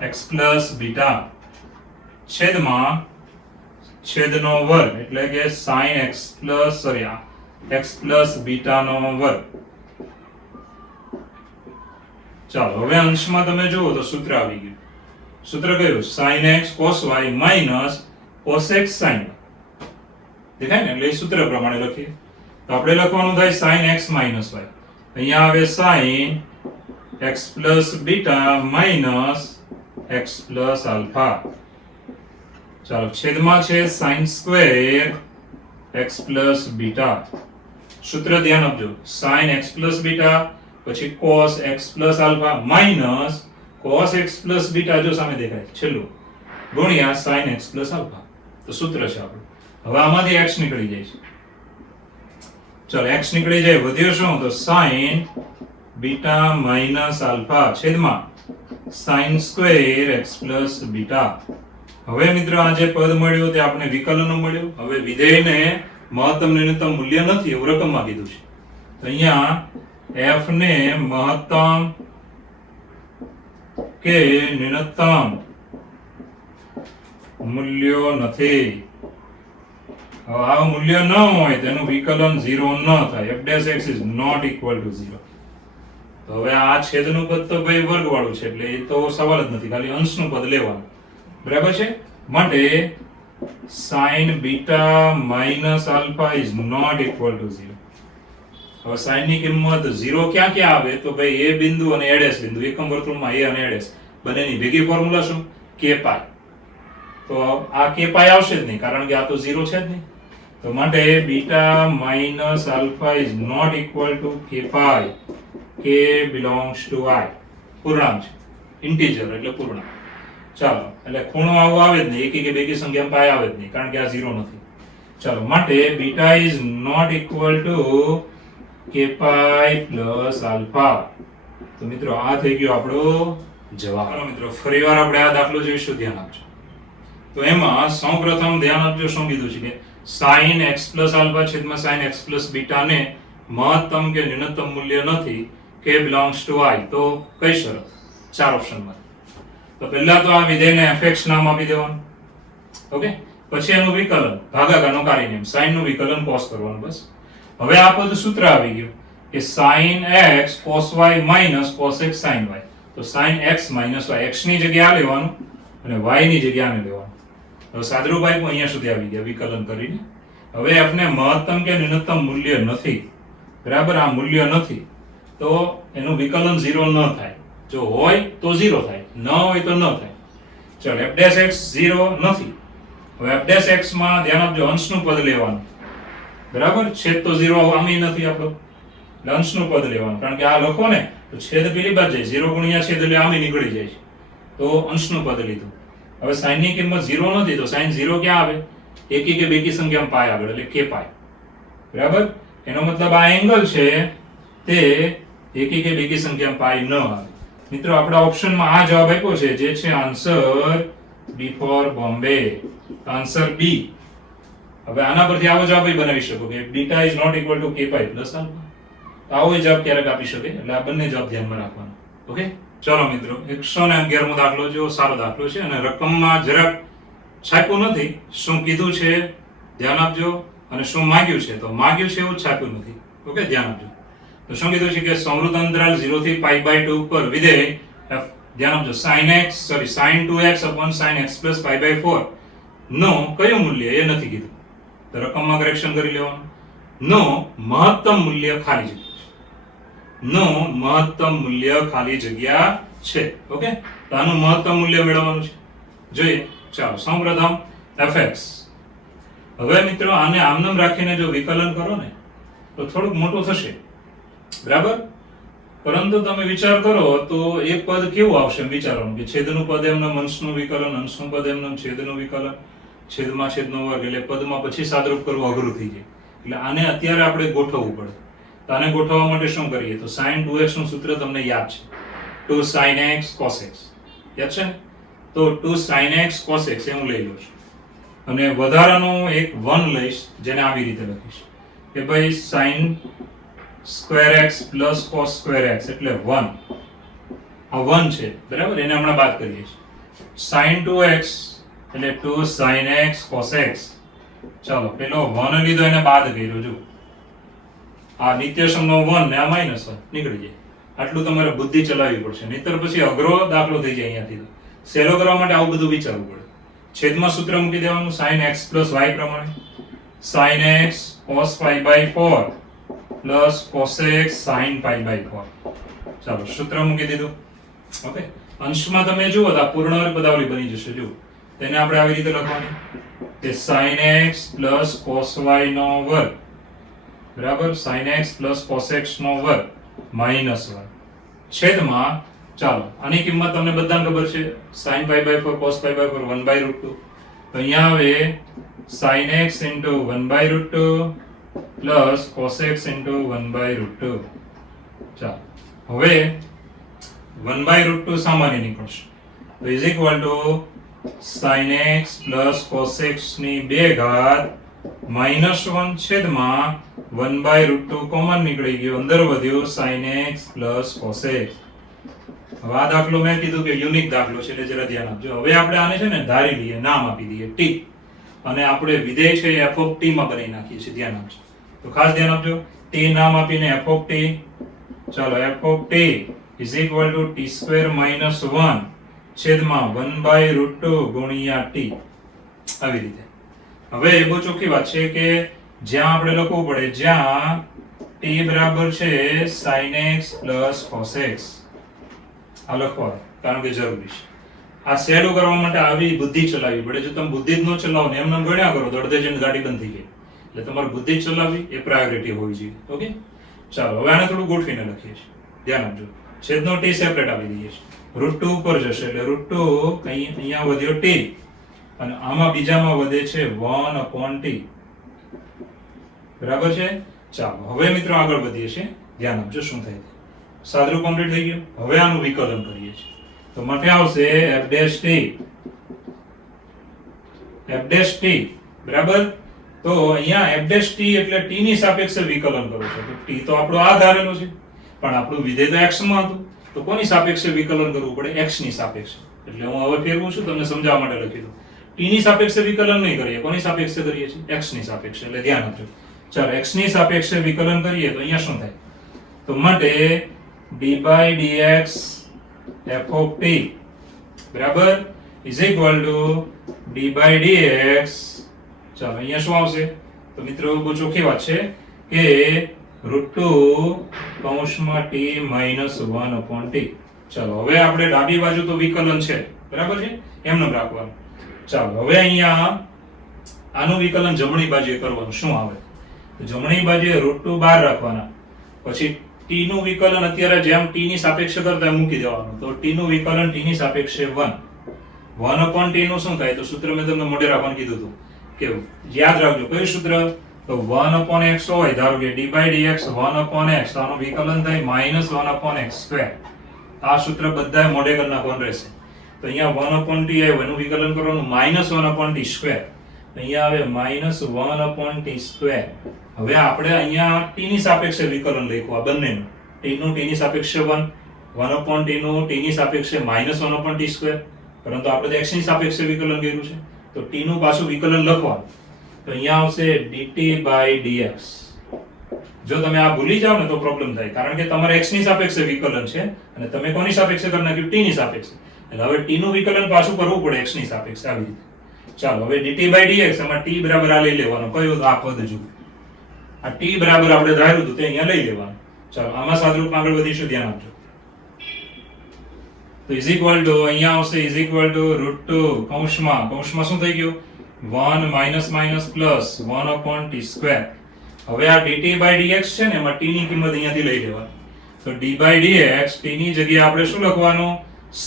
x plus બીટા છેદમાં છેદનો વર્ગ એટલે કે sin x plus x plus beta નો વર્ગ. ચાલો, હવે અંશમાં તમે જુઓ તો સૂત્ર આવી ગયું. સૂત્ર કયું? sin x cos y minus cos x sin y. દેખાય ને? એટલે એ સૂત્ર પ્રમાણે લખીએ તો આપણે લખવાનું થાય sin x minus y. અહીંયા આવે sin x plus beta minus x plus alpha. ચાલો, છેદમાં છે sin square x plus beta. સૂત્ર ધ્યાન આપજો, sin x plus બીટા પછી cos x plus alpha minus cos x plus beta જો સામે દેખાય છે છેલ્લું ગુણ્યા sin x plus આલ્ફા. તો સૂત્ર છે આપણું. હવે આમાંથી x નીકળી જાય છે. ચલો x નીકળી જાય, વધ્યો શું? તો sin બીટા માઇનસ આલ્ફા છેદમાં sin square x plus beta. હવે મિત્રો આ જે પદ મળ્યું તે આપણે વિકલન મળ્યું. હવે વિધેયને મહત્તમ ન્યૂનતમ મૂલ્ય નથી એવું રકમમાં કીધું છે. તો અહીંયા f ને મહત્તમ કે ન્યૂનતમ મૂલ્યો નથી. હવે આ મૂલ્ય ન હોય તેનું વિકલન 0 ન થાય. f' is not equal to 0. તો હવે આ છેદનું પદ તો ભાઈ વર્ગવાળું છે એટલે એ તો સવાલ જ નથી, ખાલી અંશનું પદ લેવાનું. બરાબર છે? માટે sin beta minus alpha is not equal to 0. હવે sin ની કિંમત 0 ક્યાં ક્યાં આવે? તો ભાઈ a બિંદુ અને a' બિંદુ એકમ વર્તુળમાં a અને a' બંનેની ભેગી ફોર્મ્યુલા શું? k પાઈ. તો આ k પાઈ આવશે જ નહીં કારણ કે આ તો 0 છે જ નહીં. તો માટે beta minus alpha is not equal to k pi. k belongs to I. પૂર્ણાંક છે, ઇન્ટીજર એટલે પૂર્ણાંક. ચાલો, એટલે ખૂણો આવો આવે જ નહીં, એકી કે બેકી સંખ્યામાં પાઈ આવે જ નહીં કારણ કે આ 0 નથી. ચાલો, માટે beta is not equal to k pi plus alpha. તો મિત્રો આ થઈ ગયો આપણો જવાબ. ચાલો મિત્રો ફરીવાર આપણે આ દાખલો જોઈશું, ધ્યાન આપજો. તો એમાં સૌપ્રથમ ધ્યાન આપજો શું કીધું છે કે sin x plus આલ્ફા છેદમાં sin x plus બીટા ને મહત્તમ કે ન્યૂનતમ મૂલ્ય નથી, k belongs to I. તો કઈ શરત? ચાર ઓપ્શનમાં. તો પહેલા તો આ વિધેયને fx નામ આપી દેવાનું. ઓકે, પછી એનું વિકલન ભાગાકારનો કાર્યનિયમ sin નું વિકલન cos કરવાનું. બસ. હવે આ પદ સૂત્ર આવી ગયું કે sin x cos y minus cos x sin y. તો sin x minus y, x ની જગ્યાએ આ લેવાનું અને y ની જગ્યાએ આને લેવાનું. હવે સાદરૂપ આપ્યું અહીંયા સુધી આવી ગયા વિકલન કરીને. હવે f ને મહત્તમ કે ન્યૂનતમ મૂલ્ય નથી. બરાબર, આ મૂલ્ય નથી તો એનું વિકલન 0 ન થાય. જો હોય તો 0 થાય, ન હોય તો ન થાય. ચલો, f' 0 નથી. હવે f' માં ધ્યાન આપજો, અંશનું પદ લેવાનું. બરાબર, છેદ તો 0 આમે નથી આપણો, એટલે અંશનું પદ લેવાનું. કારણ કે આ લખો ને તો છેદ પેલી બાજુ જાય, 0 ગુણ્યા છેદ એટલે આમે નીકળી જાય છે. તો અંશનું પદ લીધું. હવે sin ની કિંમત 0 નથી તો sin 0 ક્યાં આવે? એકી કે બેકી સંખ્યામાં પાઈ આગળ એટલે k પાઈ. બરાબર, એનો મતલબ આ એંગલ છે તે એકી કે બેકી સંખ્યામાં પાઈ ન આવે. મિત્રો આપણા ઓપ્શનમાં આ જવાબ આપ્યો છે જે છે answer B for Bombay, answer B. હવે આના પરથી આવો જવાબ બનાવી શકો કે beta is not equal to k pi plus alpha. આવો જવાબ ક્યારેક આપી શકે, એટલે આ બંને જવાબ ધ્યાનમાં રાખવાના. ઓકે, ચલો મિત્રો 111મો દાખલો જો સારો દાખલો છે અને રકમમાં જરાક છાપ્યું નથી. શું કીધું છે ધ્યાન આપજો અને શું માંગ્યું છે, તો માંગ્યું છે એવું છાપ્યું નથી. ઓકે, ધ્યાન આપજો. તો શું કીધું છે કે સમૃદ્ધ અંતરાલ 0 થી π/2 પર વિધેય f, ધ્યાન આપજો, sin 2x upon sin x plus π/4 નો કયું મૂલ્ય એ નથી કીધું. તો રકમમાં કરેક્શન કરી લેવાનું. નો મહત્તમ મૂલ્ય ખાલી જગ્યા છે. નો મહત્તમ મૂલ્ય ખાલી જગ્યા છે. ઓકે, તો આનું મહત્તમ મૂલ્ય મેળવવાનું છે. જોઈએ, ચાલો સૌપ્રથમ fx. હવે મિત્રો આને આમનામ રાખીને જો વિકલન કરો ને તો થોડુંક મોટું થશે. બરાબર, પરંતુ તમે વિચાર કરો તો એ પદ કેવું આવશે વિચારવાનું કે છેદનું પદ એમનું અંશનું વિકલન, અંશનું પદ એમનું છેદનું વિકલન, છેદમાં છેદનો વર્ગ, એટલે પદમાં પછી સાદરૂપ કરવું અઘરું થઈ જાય. એટલે આને અત્યારે આપણે ગોઠવવું પડે. તો આને ગોઠવવા માટે શું કરીએ? તો sin 2x નું સૂત્ર તમને યાદ છે, 2 sin x cos x. યાદ છે ને? તો 2 sin x cos x એ હું લઈ લઉં છું અને વધારાનો એક 1 લઈશ જેને આવી રીતે લખીશ કે ભાઈ sin square x plus cos square x એટલે 1. આ 1 છે. બરાબર, એને હમણાં બાદ કરીએ છીએ. sin 2x એટલે 2 sin x cos x. ચાલો, પેલો 1 લીધો એને બાદ કર્યો. જો આ નિત્યસમનો 1 ને આ -1 નીકળી જાય. આટલું તમારે બુદ્ધિ ચલાવવી પડશે, નહીતર પછી અઘરો દાખલો થઈ જાય. અહીંયાથી સહેલો કરવા માટે આવું બધું વિચારવું પડે. છેદમાં સૂત્ર મૂકી દેવાનું sin x plus y પ્રમાણે, sin x cos π/4 plus cos x sin π/4. ચાલો, સૂત્ર મૂકી દીધું. ઓકે, અંશમાં તમે જુઓ તો આ પૂર્ણ વર્ગ પદાવલી બની જશે. જુઓ, તેને આપણે આવી રીતે લખવાની કે sin x plus cos y નો વર્ગ બરાબર sin x plus cos x નો વર્ગ -1 છેદમાં ચાલો આની કિંમત તમને બધાને ખબર છે sin pi by 4 cos pi by 4 1/√2 તો અહીંયા આવે sin x into 1/√2 plus cos x into 1/√2 ચાલો હવે 1/√2 સામાન્ય નીકળશે તો is equal to sin x plus cos x ની 2 ઘાત -1 છેદમાં 1/√2 કોમન નીકળી ગયો અંદર વધ્યો sin x plus cos x હવે આ દાખલો મેં કીધું કે યુનિક દાખલો છે એટલે જરા ધ્યાન આપજો હવે આપણે આને છે ને ધારી લઈએ નામ આપી દઈએ t અને આપણે વિધેય છે f of t માં બનાવી નાખીએ છીએ ધ્યાન આપજો તો ખાસ ધ્યાન આપજો t નામ આપીને f of t ચાલો f of t is equal to t square minus 1 છેદમાં 1/√2 ગુણ્યા t આવી રીતે હવે એ બહુ ચોખ્ખી વાત છે કે જ્યાં આપણે લખવું પડે જ્યાં t બરાબર છે sin x plus cos x આ લખવા કારણ કે જરૂરી છે આ સહેલું કરવા માટે આવી બુદ્ધિ ચલાવવી પડે જો તમે બુદ્ધિ જ ન ચલાવો ને એમને ગણ્યા કરો તો અડધે જણ ગાડી બંધ થઈ ગઈ એટલે તમારે બુદ્ધિ જ ચલાવવી એ પ્રાયોરિટી હોવી જોઈએ ઓકે ચાલો હવે આને થોડું ગોઠવીને લખીએ છીએ ધ્યાન આપજો છેદનો t સેપરેટ આપી દઈએ છીએ √2 ઉપર જશે એટલે √2 અહીંયા વધ્યો t અને આમાં બીજામાં વધે છે 1/t બરાબર છે ચાલો હવે મિત્રો આગળ વધીએ છીએ ધ્યાન આપજો શું થાય સાદરું કમ્પ્લીટ થઈ ગયું હવે આનું વિકલન કરીએ છીએ તો માટે આવશે f'(t) બરાબર તો અહીંયા f'(t) એટલે t ની સાપેક્ષે વિકલન કરો છો તો t તો આપણો આ ધારેલો છે પણ આપણું વિધેય તો x માં હતું તો કોની સાપેક્ષે વિકલન કરવું પડે x ની સાપેક્ષે એટલે હું હવે ફેરવું છું તમને સમજાવવા માટે લખી દઉં t ની સાપેક્ષે વિકલન નહીં કરીએ કોની સાપેક્ષે કરીએ છીએ x ની સાપેક્ષે એટલે ધ્યાન આપજો ચાલો x ની સાપેક્ષે વિકલન કરીએ તો અહીંયા શું થાય તો માટે d/dx f of t બરાબર is equal to d/dx ચાલો અહીંયા શું આવશે તો મિત્રો બહુ ચોખ્ખી વાત છે કે √2 કૌંસમાં t - 1/t ચાલો હવે આપણે ડાબી બાજુ તો વિકલન છે બરાબર છે એમને રાખવાનું ચાલો હવે અહીંયા આનું વિકલન જમણી બાજુએ કરવાનું શું આવે તો જમણી બાજુએ √2 બહાર રાખવાના પછી t નું વિકલન અત્યારે જેમ t ની સાપેક્ષે કરતા એમ મૂકી દેવાનું તો t નું વિકલન t ની સાપેક્ષે 1/t નું શું થાય તો સૂત્ર મેં તમને મોઢે રાખવાનું કીધું હતું કે યાદ રાખજો કયું સૂત્ર તો 1/x હોય ધારો કે d/dx 1/x તો આનું વિકલન થાય -1/x². આ સૂત્ર બધાય મોઢે કરી નાખવાનું રહેશે તો અહીંયા 1/t આવ્યું એનું વિકલન કરવાનું -1/t². અહીંયા આવે -1/t². હવે આપણે અહીંયા t ની સાપેક્ષે વિકલન લખ્યું આ બંનેનું t નું t ની સાપેક્ષે 1 1/t નું t ની સાપેક્ષે -1/t². પરંતુ આપણે x ની સાપેક્ષે વિકલન કર્યું છે તો t નું પાછું વિકલન લખવાનું તો અહીંયા આવશે dt/dx. જો તમે આ ભૂલી જાવ ને તો પ્રોબ્લેમ થાય કારણ કે તમારે x ની સાપેક્ષે વિકલન છે અને તમે કોની સાપેક્ષે કરી નાખ્યું t ની સાપેક્ષે એટલે હવે t નું વિકલન પાછું કરવું પડે x ની સાપેક્ષે આવી રીતે ચાલો હવે dt/dx એમાં t બરાબર આ લઈ લેવાનો કયો આ પદ જો આ t બરાબર આપણે ધાર્યું હતું તે અહીંયા લઈ લેવાનું ચાલો આમાં સાદરૂપમાં આગળ વધીશું ધ્યાન આપજો તો is equal to અહીંયા આવશે is equal to √2 કૌંસમાં શું થઈ ગયું 1 plus 1/t². હવે આ dt/dx છે ને એમાં t ની કિંમત અહીંયાથી લઈ લેવાની તો d/dx t ની જગ્યાએ આપણે શું લખવાનું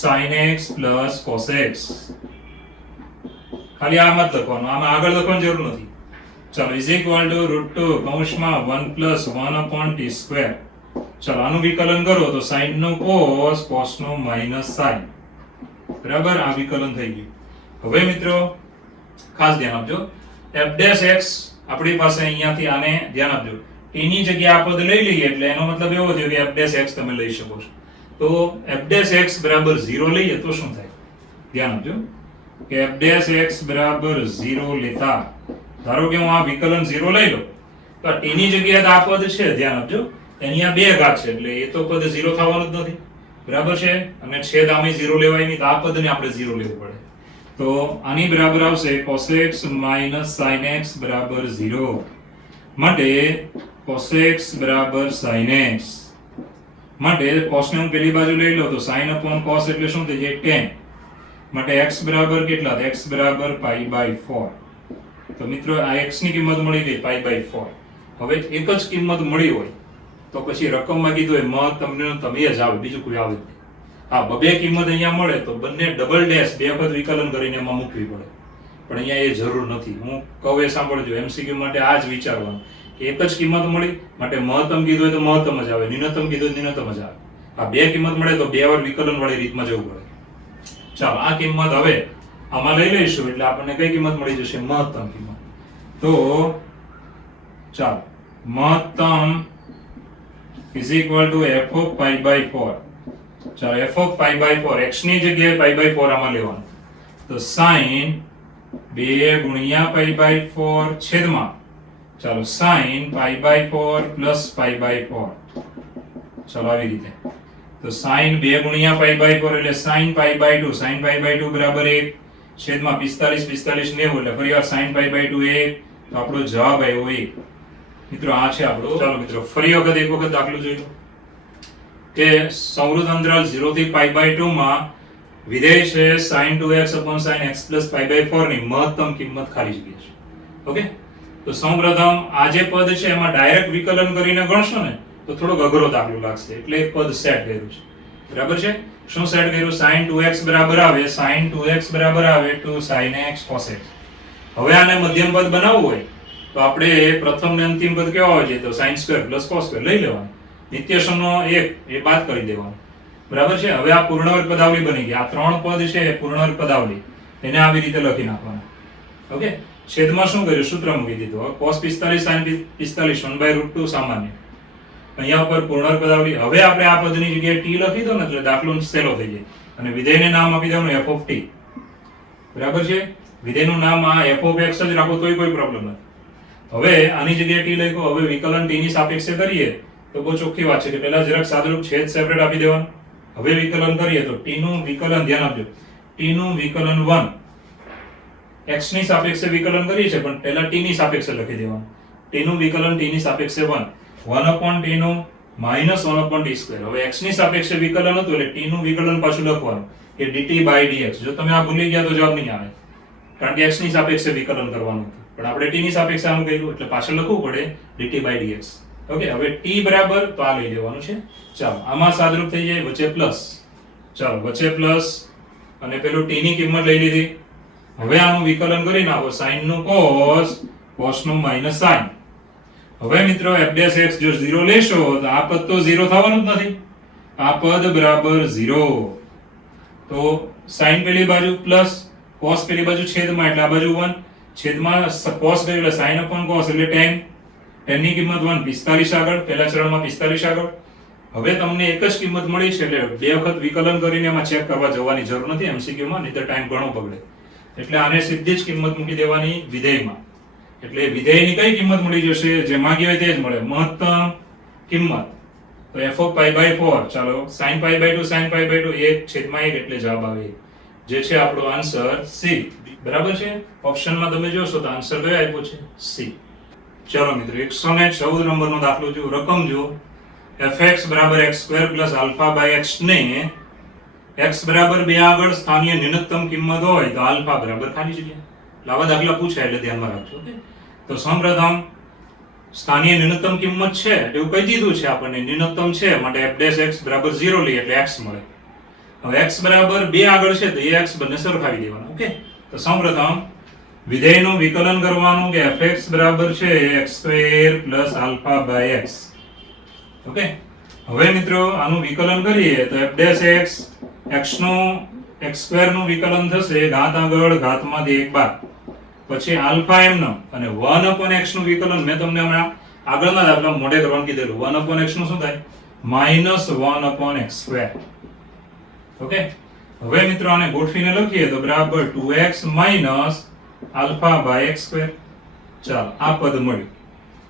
sin x plus cos x ખાલી આમ જ લખવાનું આમાં આગળ લખવાની જરૂર નથી ચાલો is equal to √2 કૌંસમાં 1 plus 1/t². ચાલો આનું વિકલન કરો તો sin નો cos cos નો minus sin બરાબર આ વિકલન થઈ ગયું હવે મિત્રો ખાસ ધ્યાન આપજો f'(x) આપણી પાસે અહીંયાથી આને ધ્યાન આપજો t ની જગ્યાએ આ પદ લઈ લઈએ એટલે એનો મતલબ એવો થયો કે f'(x) તમે લઈ શકો છો તો f'(x) બરાબર 0 લઈએ તો શું થાય ધ્યાન આપજો કે f'(x) બરાબર 0 લેતા ધારો કે હું આ વિકલન 0 લઈ લઉં તો t ની જગ્યાએ આ પદ છે ધ્યાન આપજો અહીંયા 2 ઘાત છે એટલે એ તો પદ 0 થવાનું જ નથી બરાબર છે અને છેદ આમે 0 લેવાય નહીં તો આ પદને આપણે 0 લેવું પડે તો આની બરાબર આવશે cos x - sin x બરાબર 0 માટે cos x બરાબર sin x માટે cos ને હું પેલી બાજુ લઈ લઉં તો sin/cos એટલે શું થઈ જાય tan માટે x બરાબર કેટલા x બરાબર π/4 તો મિત્રો આ x ની કિંમત મળી ગઈ π/4 હવે એક જ કિંમત મળી હોય તો પછી રકમમાં કીધું હોય મહત્તમ ન્યૂનતમ એ જ આવે, બીજું કોઈ આવે જ નહીં. હા, બે કિંમત અહીંયા મળે તો બંને ડબલ ડેશ બે વખત વિકલન કરીને એમાં મૂકવી પડે, પણ અહીંયા એ જરૂર નથી. હું કહું એ સાંભળજો, એમસીક્યુ માટે આ જ વિચારવાનું કે એક જ કિંમત મળી માટે મહત્તમ કીધું હોય તો મહત્તમ જ આવે, ન્યૂનતમ કીધું હોય ન્યૂનતમ જ આવે. આ બે કિંમત મળે તો બે વાર વિકલન વાળી રીતમાં જવું પડે. ચાલો, આ કિંમત હવે આમાં લઈ લઈશું એટલે આપણને કઈ કિંમત મળી જશે? મહત્તમ કિંમત. તો ચાલો, મહત્તમ is equal to f of pi by 4. ચાલો, f of pi by 4 x ની જગ્યાએ pi by 4 આમાં લેવાનું. તો sin 2 ગુણ્યા pi by 4 છેદમાં, ચાલો, sin pi by 4 plus pi by 4. ચાલો, આવી રીતે. તો sin 2 ગુણ્યા pi by 4 એટલે sin pi by 2, sin pi by 2 બરાબર 1 છેદમાં 45 45 90 એટલે ફરીવાર sin pi by 2 1. તો આપણો જવાબ આવ્યો 1. મિત્રો આ છે આપણો. ચાલો મિત્રો, ફરી વખત એક વખત દાખલો જોઈ લો કે સંવૃત અંતરાલ 0 થી pi by 2 માં વિધેય છે sin 2x sin x plus pi by 4 ની મહત્તમ કિંમત ખાલી જગ્યા છે. ઓકે, તો સૌપ્રથમ આ જે પદ છે એમાં ડાયરેક્ટ વિકલન કરીને ગણશો ને તો થોડોક અઘરો દાખલો લાગશે, એટલે એક પદ સેટ કર્યું છે. બરાબર છે? શું સેટ કર્યું? sin 2x બરાબર આવે, sin 2x બરાબર આવે 2 sin x cos x. હવે આને મધ્યમ પદ બનાવવું હોય તો આપણે પ્રથમ ને અંતિમ પદ કેવા હોય છે? તો sin square plus cos square લઈ લેવાનું, નિત્યસમનો એક એ બાદ કરી દેવાનો. બરાબર છે? હવે આ પૂર્ણવર્ગ પદાવલી બની ગઈ. આ ત્રણ પદ છે એ પૂર્ણવર્ગ પદાવલી, એને આવી રીતે લખી નાખવાના. ઓકે, છેદમાં શું કર્યું? સૂત્ર મૂકી દીધું. હવે cos 45 sin 45 1/√2 સામાન્ય. અહીંયા ઉપર પૂર્ણવર્ગ પદાવલી. હવે આપણે આ પદની જગ્યાએ t લખી દો ને એટલે દાખલો સહેલો થઈ જાય અને વિધેયને નામ આપી દેવાનું f of t. બરાબર છે? વિધેયનું નામ આ f of x જ રાખો તોય કોઈ પ્રોબ્લેમ નથી. હવે આની જગ્યાએ t લખ્યો. હવે વિકલન t ની સાપેક્ષે કરીએ તો બહુ ચોખ્ખી વાત છે કે પહેલા જરાક સાદુરૂપ છેદ સેપરેટ આપી દેવાનું. હવે વિકલન કરીએ તો t નું વિકલન, ધ્યાન આપજો, t નું વિકલન 1 x ની સાપેક્ષે વિકલન કરીએ છે પણ પહેલા t ની સાપેક્ષે લખી દેવાનું. t નું વિકલન t ની સાપેક્ષે 1 1/t નું -1/t સ્ક્વેર. હવે x ની સાપેક્ષે વિકલન હતું એટલે t નું વિકલન પાછું લખવાનું કે dt by dx. જો તમે આ ભૂલી ગયા તો જવાબ નહીં આવે, કારણ કે x ની સાપેક્ષે વિકલન કરવાનું હતું પણ આપણે t ની સાપેક્ષે આમ કર્યું એટલે પાછળ લખવું પડે dt by dx. ઓકે, હવે t બરાબર તો આ લઈ લેવાનું છે. ચાલો, આમાં સાદરૂપ થઈ જાય, વચ્ચે પ્લસ. ચાલો, વચ્ચે પ્લસ અને પેલું t ની કિંમત લઈ લીધી. હવે આનું વિકલન કરી નાખો, sin નું cos, cos નું minus sin. હવે મિત્રો f' જો 0 લેશો તો આ પદ તો 0 થવાનું જ નથી. આ પદ બરાબર 0. તો sin પેલી બાજુ પ્લસ, cos પેલી બાજુ છેદમાં એટલે આ બાજુ 1 છેદમાં cos ગયું એટલે sin upon cos એટલે tan. tan ની કિંમત 1 45 આગળ, પહેલા ચરણમાં 45 આગળ. હવે તમને એક જ કિંમત મળી છે એટલે બે વખત વિકલન કરીને એમાં ચેક કરવા જવાની જરૂર નથી MCQ માં, નહીંતર ટાઈમ ઘણો બગડે. એટલે આને સીધી જ કિંમત મૂકી દેવાની વિધેયમાં. એટલે વિધેયની કઈ કિંમત મળી જશે? જે માંગી હોય તે જ મળે, મહત્તમ કિંમત. તો f of pi by 4, ચાલો, sin pi by 2 sin pi by 2 1/1 એટલે જવાબ આવે, જે છે આપણો આન્સર C. બરાબર છે? ઓપ્શનમાં તમે જોશો તો આન્સર કયો આપ્યો છે? C. ચાલો મિત્રો, 114 નંબરનો દાખલો જો, રકમ જો fx બરાબર x² plus alpha by x ને x બરાબર 2 આગળ સ્થાનીય ન્યૂનતમ કિંમત હોય તો આલ્ફા બરાબર ખાલી જગ્યા. આવા દાખલા પૂછાય એટલે ધ્યાનમાં રાખજો. ઓકે, તો સૌપ્રથમ સ્થાનીય ન્યૂનતમ કિંમત છે એવું કહી દીધું છે આપણને, ન્યૂનતમ છે માટે f' બરાબર 0 લઈએ એટલે x મળે. હવે x બરાબર 2 આગળ છે તો એ x બંને સરખાવી દેવાના. ઓકે, તો સૌપ્રથમ વિધેયનું વિકલન કરવાનું કે fx બરાબર છે x² plus alpha by x. Okay, હવે મિત્રો આનું વિકલન કરીએ તો f' x નું x² નું વિકલન થશે ઘાત આગળ ઘાતમાંથી 1 બાદ, પછી આલ્ફા m નો અને 1/x નું વિકલન મેં તમને હમણાં આગળના દાખલા મોઢે કરવાનું કીધેલું. 1/x નું શું થાય? -1/x². ઓકે, હવે મિત્રો આને ગોઠવીને લખીએ તો બરાબર 2x આલ્ફા બાય x². ચાલો, આ પદ મળ્યું.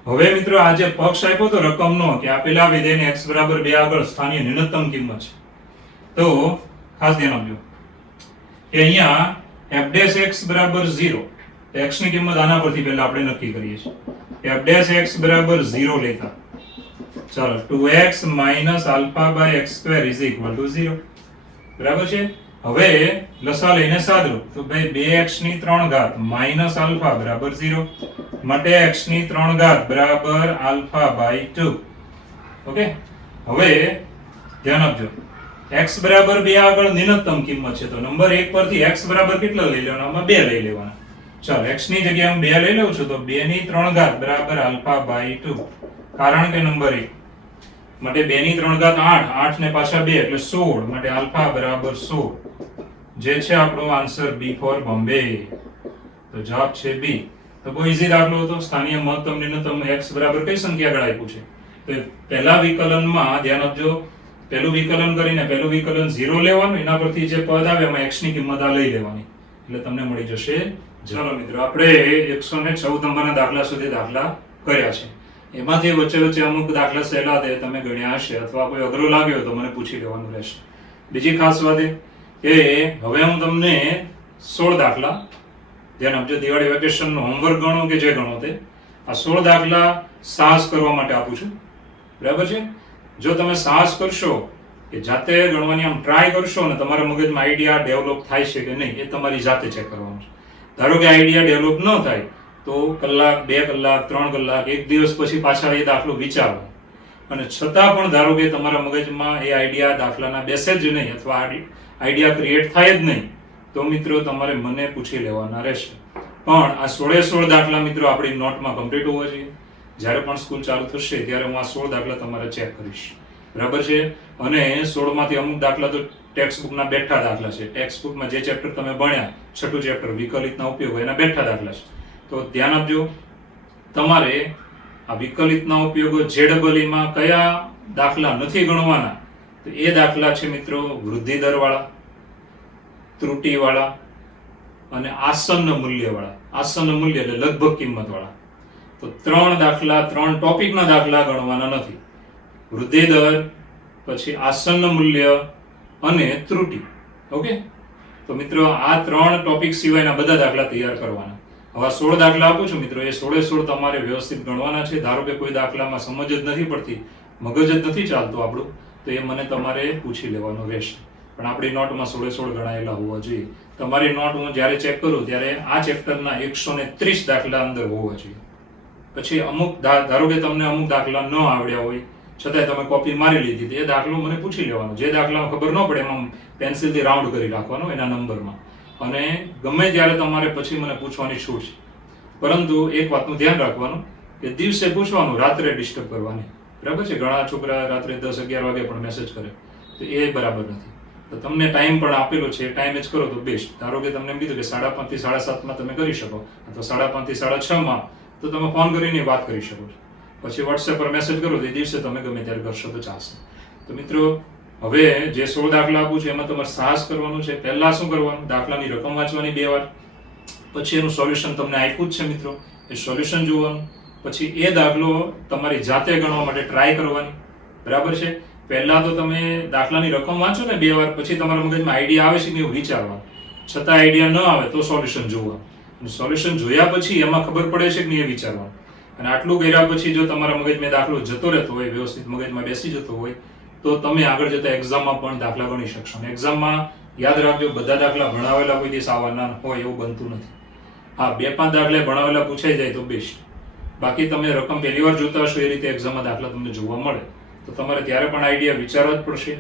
હવે મિત્રો આ જે પક્ષ આપ્યો તો રકમનો કે આપેલા વિધેયને x બરાબર 2 આગળ સ્થાનીય ન્યૂનતમ કિંમત છે, તો ખાસ ધ્યાન આપજો કે અહીંયા f' બરાબર 0, x ની કિંમત આના પરથી પહેલા આપણે નક્કી કરીએ છીએ. f' બરાબર 0 લેતા ચાલો 2x આલ્ફા બાય x² = 0. બરાબર છે? હવે લસા લઈને સાદરૂપ તો ભાઈ 2x ની 3 ઘાત માઈનસ આલ્ફા બરાબર 0. માટે x ની 3 ઘાત બરાબર આલ્ફા બાય 2. ઓકે, હવે ધ્યાન આપજો, x બરાબર 2 આગળ ન્યૂનતમ કિંમત છે, તો નંબર 1 પરથી x બરાબર કેટલા લઈ લેવાના? આમાં 2 લઈ લેવાના. ચાલો, x ની જગ્યાએ હું 2 લઈ લઉં છું, તો 2 ની 3 ઘાત બરાબર આલ્ફા બાય 2, કારણ કે નંબર 1 માટે 2 ની 3 ઘાત 8, 8 ને પાછા 2 એટલે 16, માટે આલ્ફા બરાબર 16, જે છે આપણો આન્સર B ફોર બોમ્બે. તો જવાબ છે B. તો બહુ ઈઝી દાખલો હતો. સ્થાનિય મહત્તમ ન્યૂનતમ x બરાબર કઈ સંખ્યા આગળ આપ્યું છે? તો પહેલા વિકલનમાં ધ્યાન આપજો, પહેલું વિકલન કરીને પહેલું વિકલન 0 લેવાનું, એના પરથી જે પદ આવે એમાં x ની કિંમત આ લઈ લેવાની, એટલે તમને મળી જશે. ચાલો મિત્રો, આપણે 114 નંબરના દાખલા સુધી દાખલા કર્યા છે. એમાંથી વચ્ચે વચ્ચે અમુક દાખલા સહેલા તે તમે ગણ્યા હશે, અથવા કોઈ અઘરો લાગ્યો તો મને પૂછી લેવાનું રહેશે. બીજી ખાસ વાત એ કે હવે હું તમને 16 દાખલા, ધ્યાન આપજો, દિવાળી વેકેશનનો હોમવર્ક ગણો કે જે ગણો તે, આ 16 દાખલા સાહસ કરવા માટે આપું છું. બરાબર છે? જો તમે સાહસ કરશો કે જાતે ગણવાની આમ ટ્રાય કરશો ને તમારા મગજમાં આઈડિયા ડેવલપ થાય છે કે નહીં એ તમારી જાતે ચેક કરવાનું છે. ધારો કે આઈડિયા ડેવલપ ન થાય તો કલાક, 2 કલાક, 3 કલાક, એક દિવસ પછી પાછા એ દાખલો વિચારો, અને છતાં પણ ધારો કે તમારા મગજમાં એ આઈડિયા દાખલાના બેસે જ નહીં, અથવા આઈડિયા ક્રિએટ થાય જ નહીં, તો મિત્રો તમારે મને પૂછી લેવાના રહેશે. પણ આ 16 દાખલા મિત્રો આપણી નોટમાં કમ્પ્લીટ હોવા જોઈએ. જ્યારે પણ સ્કૂલ ચાલુ થશે ત્યારે હું આ 16 દાખલા તમારે ચેક કરીશ. બરાબર છે? અને 16 માંથી અમુક દાખલા તો ટેક્સ્ટ બુકના બેઠા દાખલા છે. ટેક્સ્ટ બુકમાં જે ચેપ્ટર તમે ભણ્યા, 6ઠું ચેપ્ટર વિકલિતના ઉપયોગો, એના બેઠા દાખલા છે. તો ધ્યાન આપજો, તમારે આ વિકલિતના ઉપયોગો ZEE માં કયા દાખલા નથી ગણવાના, તો એ દાખલા છે મિત્રો વૃદ્ધિ દર વાળા, ત્રુટિ વાળા અને આસન્ન મૂલ્ય વાળા. આસન્ન મૂલ્ય એટલે લગભગ કિંમત વાળા. તો 3 દાખલા, 3 ટોપિકના દાખલા ગણવાના નથી. વૃદ્ધિ દર, પછી આસન્ન મૂલ્ય અને ત્રુટિ. ઓકે, તો મિત્રો આ 3 ટોપિક સિવાયના બધા દાખલા તૈયાર કરવાના. હવે 16 દાખલા આપું છું મિત્રો, એ 16 તમારે વ્યવસ્થિત ગણવાના છે. ધારો કે કોઈ દાખલામાં સમજ જ નથી પડતી, મગજ જ નથી ચાલતું આપણું, તો એ મને તમારે પૂછી લેવાનું રહેશે. પણ આપણી નોટમાં 16 ગણાયેલા હોવા જોઈએ. તમારી નોટ હું જ્યારે ચેક કરું ત્યારે આ ચેપ્ટરના 130 દાખલા અંદર હોવા જોઈએ. પછી અમુક ધારો કે તમને અમુક દાખલા ન આવડ્યા હોય છતાંય તમે કોપી મારી લીધી, તો એ દાખલો મને પૂછી લેવાનો. જે દાખલામાં ખબર ન પડે એમાં પેન્સિલથી રાઉન્ડ કરી રાખવાનો એના નંબરમાં, અને ગમે ત્યારે તમારે પછી મને પૂછવાની છૂટ છે. પરંતુ એક વાતનું ધ્યાન રાખવાનું કે દિવસે પૂછવાનું, રાત્રે ડિસ્ટર્બ કરવાની. બરાબર છે? ઘણા છોકરા રાત્રે 10-11 વાગે પણ મેસેજ કરે, તો એ બરાબર નથી. તો તમને ટાઈમ પણ આપેલો છે, એ ટાઈમે જ કરો તો બેસ્ટ. ધારો કે તમને એમ કીધું કે 5:30 થી 7:30 તમે કરી શકો, અથવા 5:30 થી 6:30 તો તમે ફોન કરીને વાત કરી શકો છો. પછી વોટ્સએપ પર મેસેજ કરો તો એ દિવસે તમે ગમે ત્યારે કરશો તો ચાલશે. તો મિત્રો, હવે જે 16 દાખલા આપું છું એમાં તમારે સાહસ કરવાનું છે. પહેલા શું કરવાનું? દાખલાની રકમ વાંચવાની 2 વાર, પછી એનું સોલ્યુશન તમને આપ્યું જ છે મિત્રો, એ સોલ્યુશન જોવાનું, પછી એ દાખલો તમારી જાતે ગણવા માટે ટ્રાય કરવાની. બરાબર છે? પહેલા તો તમે દાખલાની રકમ વાંચો ને 2 વાર, પછી તમારા મગજમાં આઈડિયા આવે છે કે એવું વિચારવાનું, છતાં આઈડિયા ન આવે તો સોલ્યુશન જોવાનું, અને સોલ્યુશન જોયા પછી એમાં ખબર પડે છે કે નહીં એ વિચારવાનું. અને આટલું કર્યા પછી જો તમારા મગજમાં દાખલો જતો રહેતો હોય, વ્યવસ્થિત મગજમાં બેસી જતો હોય, તો તમે આગળ જતા એક્ઝામમાં પણ દાખલા ગણી શકશો. અને એક્ઝામમાં યાદ રાખજો, બધા દાખલા ભણાવેલા કોઈ દિવસ આવવાના હોય એવું બનતું નથી. હા, 2-5 દાખલા ભણાવેલા પૂછાઈ જાય તો બેસ્ટ. બાકી તમે રકમ પહેલી વાર જોતા હશો એ રીતે એક્ઝામમાં દાખલા તમને જોવા મળે, તો તમારે ત્યારે પણ આઈડિયા વિચારવા જ પડશે,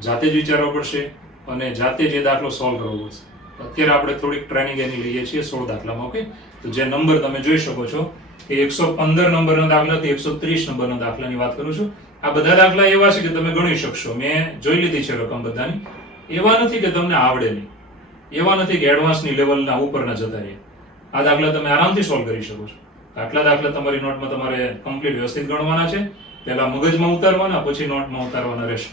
જાતે જ વિચારવા પડશે, અને જાતે જે દાખલો સોલ્વ કરવો પડશે. અત્યારે આપણે થોડીક ટ્રેનિંગ એની લઈએ છીએ 16 દાખલામાં. ઓકે, તો જે નંબર તમે જોઈ શકો છો એ 115 નંબરના દાખલાથી 130 નંબરના દાખલાની વાત કરું છું. આ બધા દાખલા એવા છે કે તમે ગણી શકશો. મેં જોઈ લીધી છે રકમ બધાની. એવા નથી કે તમને આવડે નહીં, એવા નથી કે એડવાન્સની લેવલના ઉપરના જતા રહે. આ દાખલા તમે આરામથી સોલ્વ કરી શકો છો. આટલા દાખલા તમારી નોટમાં તમારે કમ્પ્લીટ વ્યવસ્થિત ગણવાના છે. પહેલા મગજમાં ઉતારવાના, પછી નોટમાં ઉતારવાના રહેશે.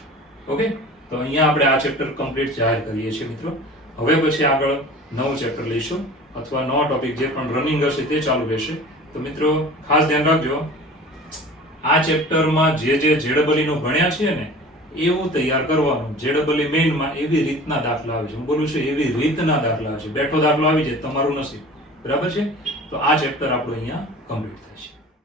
ઓકે, તો અહીંયા આપણે આ ચેપ્ટર કમ્પ્લીટ જાહેર કરીએ છીએ મિત્રો. હવે પછી આગળ નવું ચેપ્ટર લઈશું, અથવા નવો ટોપિક જે પણ રનિંગ હશે તે ચાલુ રહેશે. તો મિત્રો ખાસ ધ્યાન રાખજો, આ ચેપ્ટરમાં જે ZEE નું ભણ્યા છે ને એવું તૈયાર કરવાનું. ZEE મેઇનમાં એવી રીતના દાખલા આવે છે, હું બોલું છું એવી રીતના દાખલા આવે છે. બેઠો દાખલો આવી જાય તમારું નસીબ. બરાબર છે? તો આ ચેપ્ટર આપણું અહીંયા કમ્પ્લીટ થાય છે.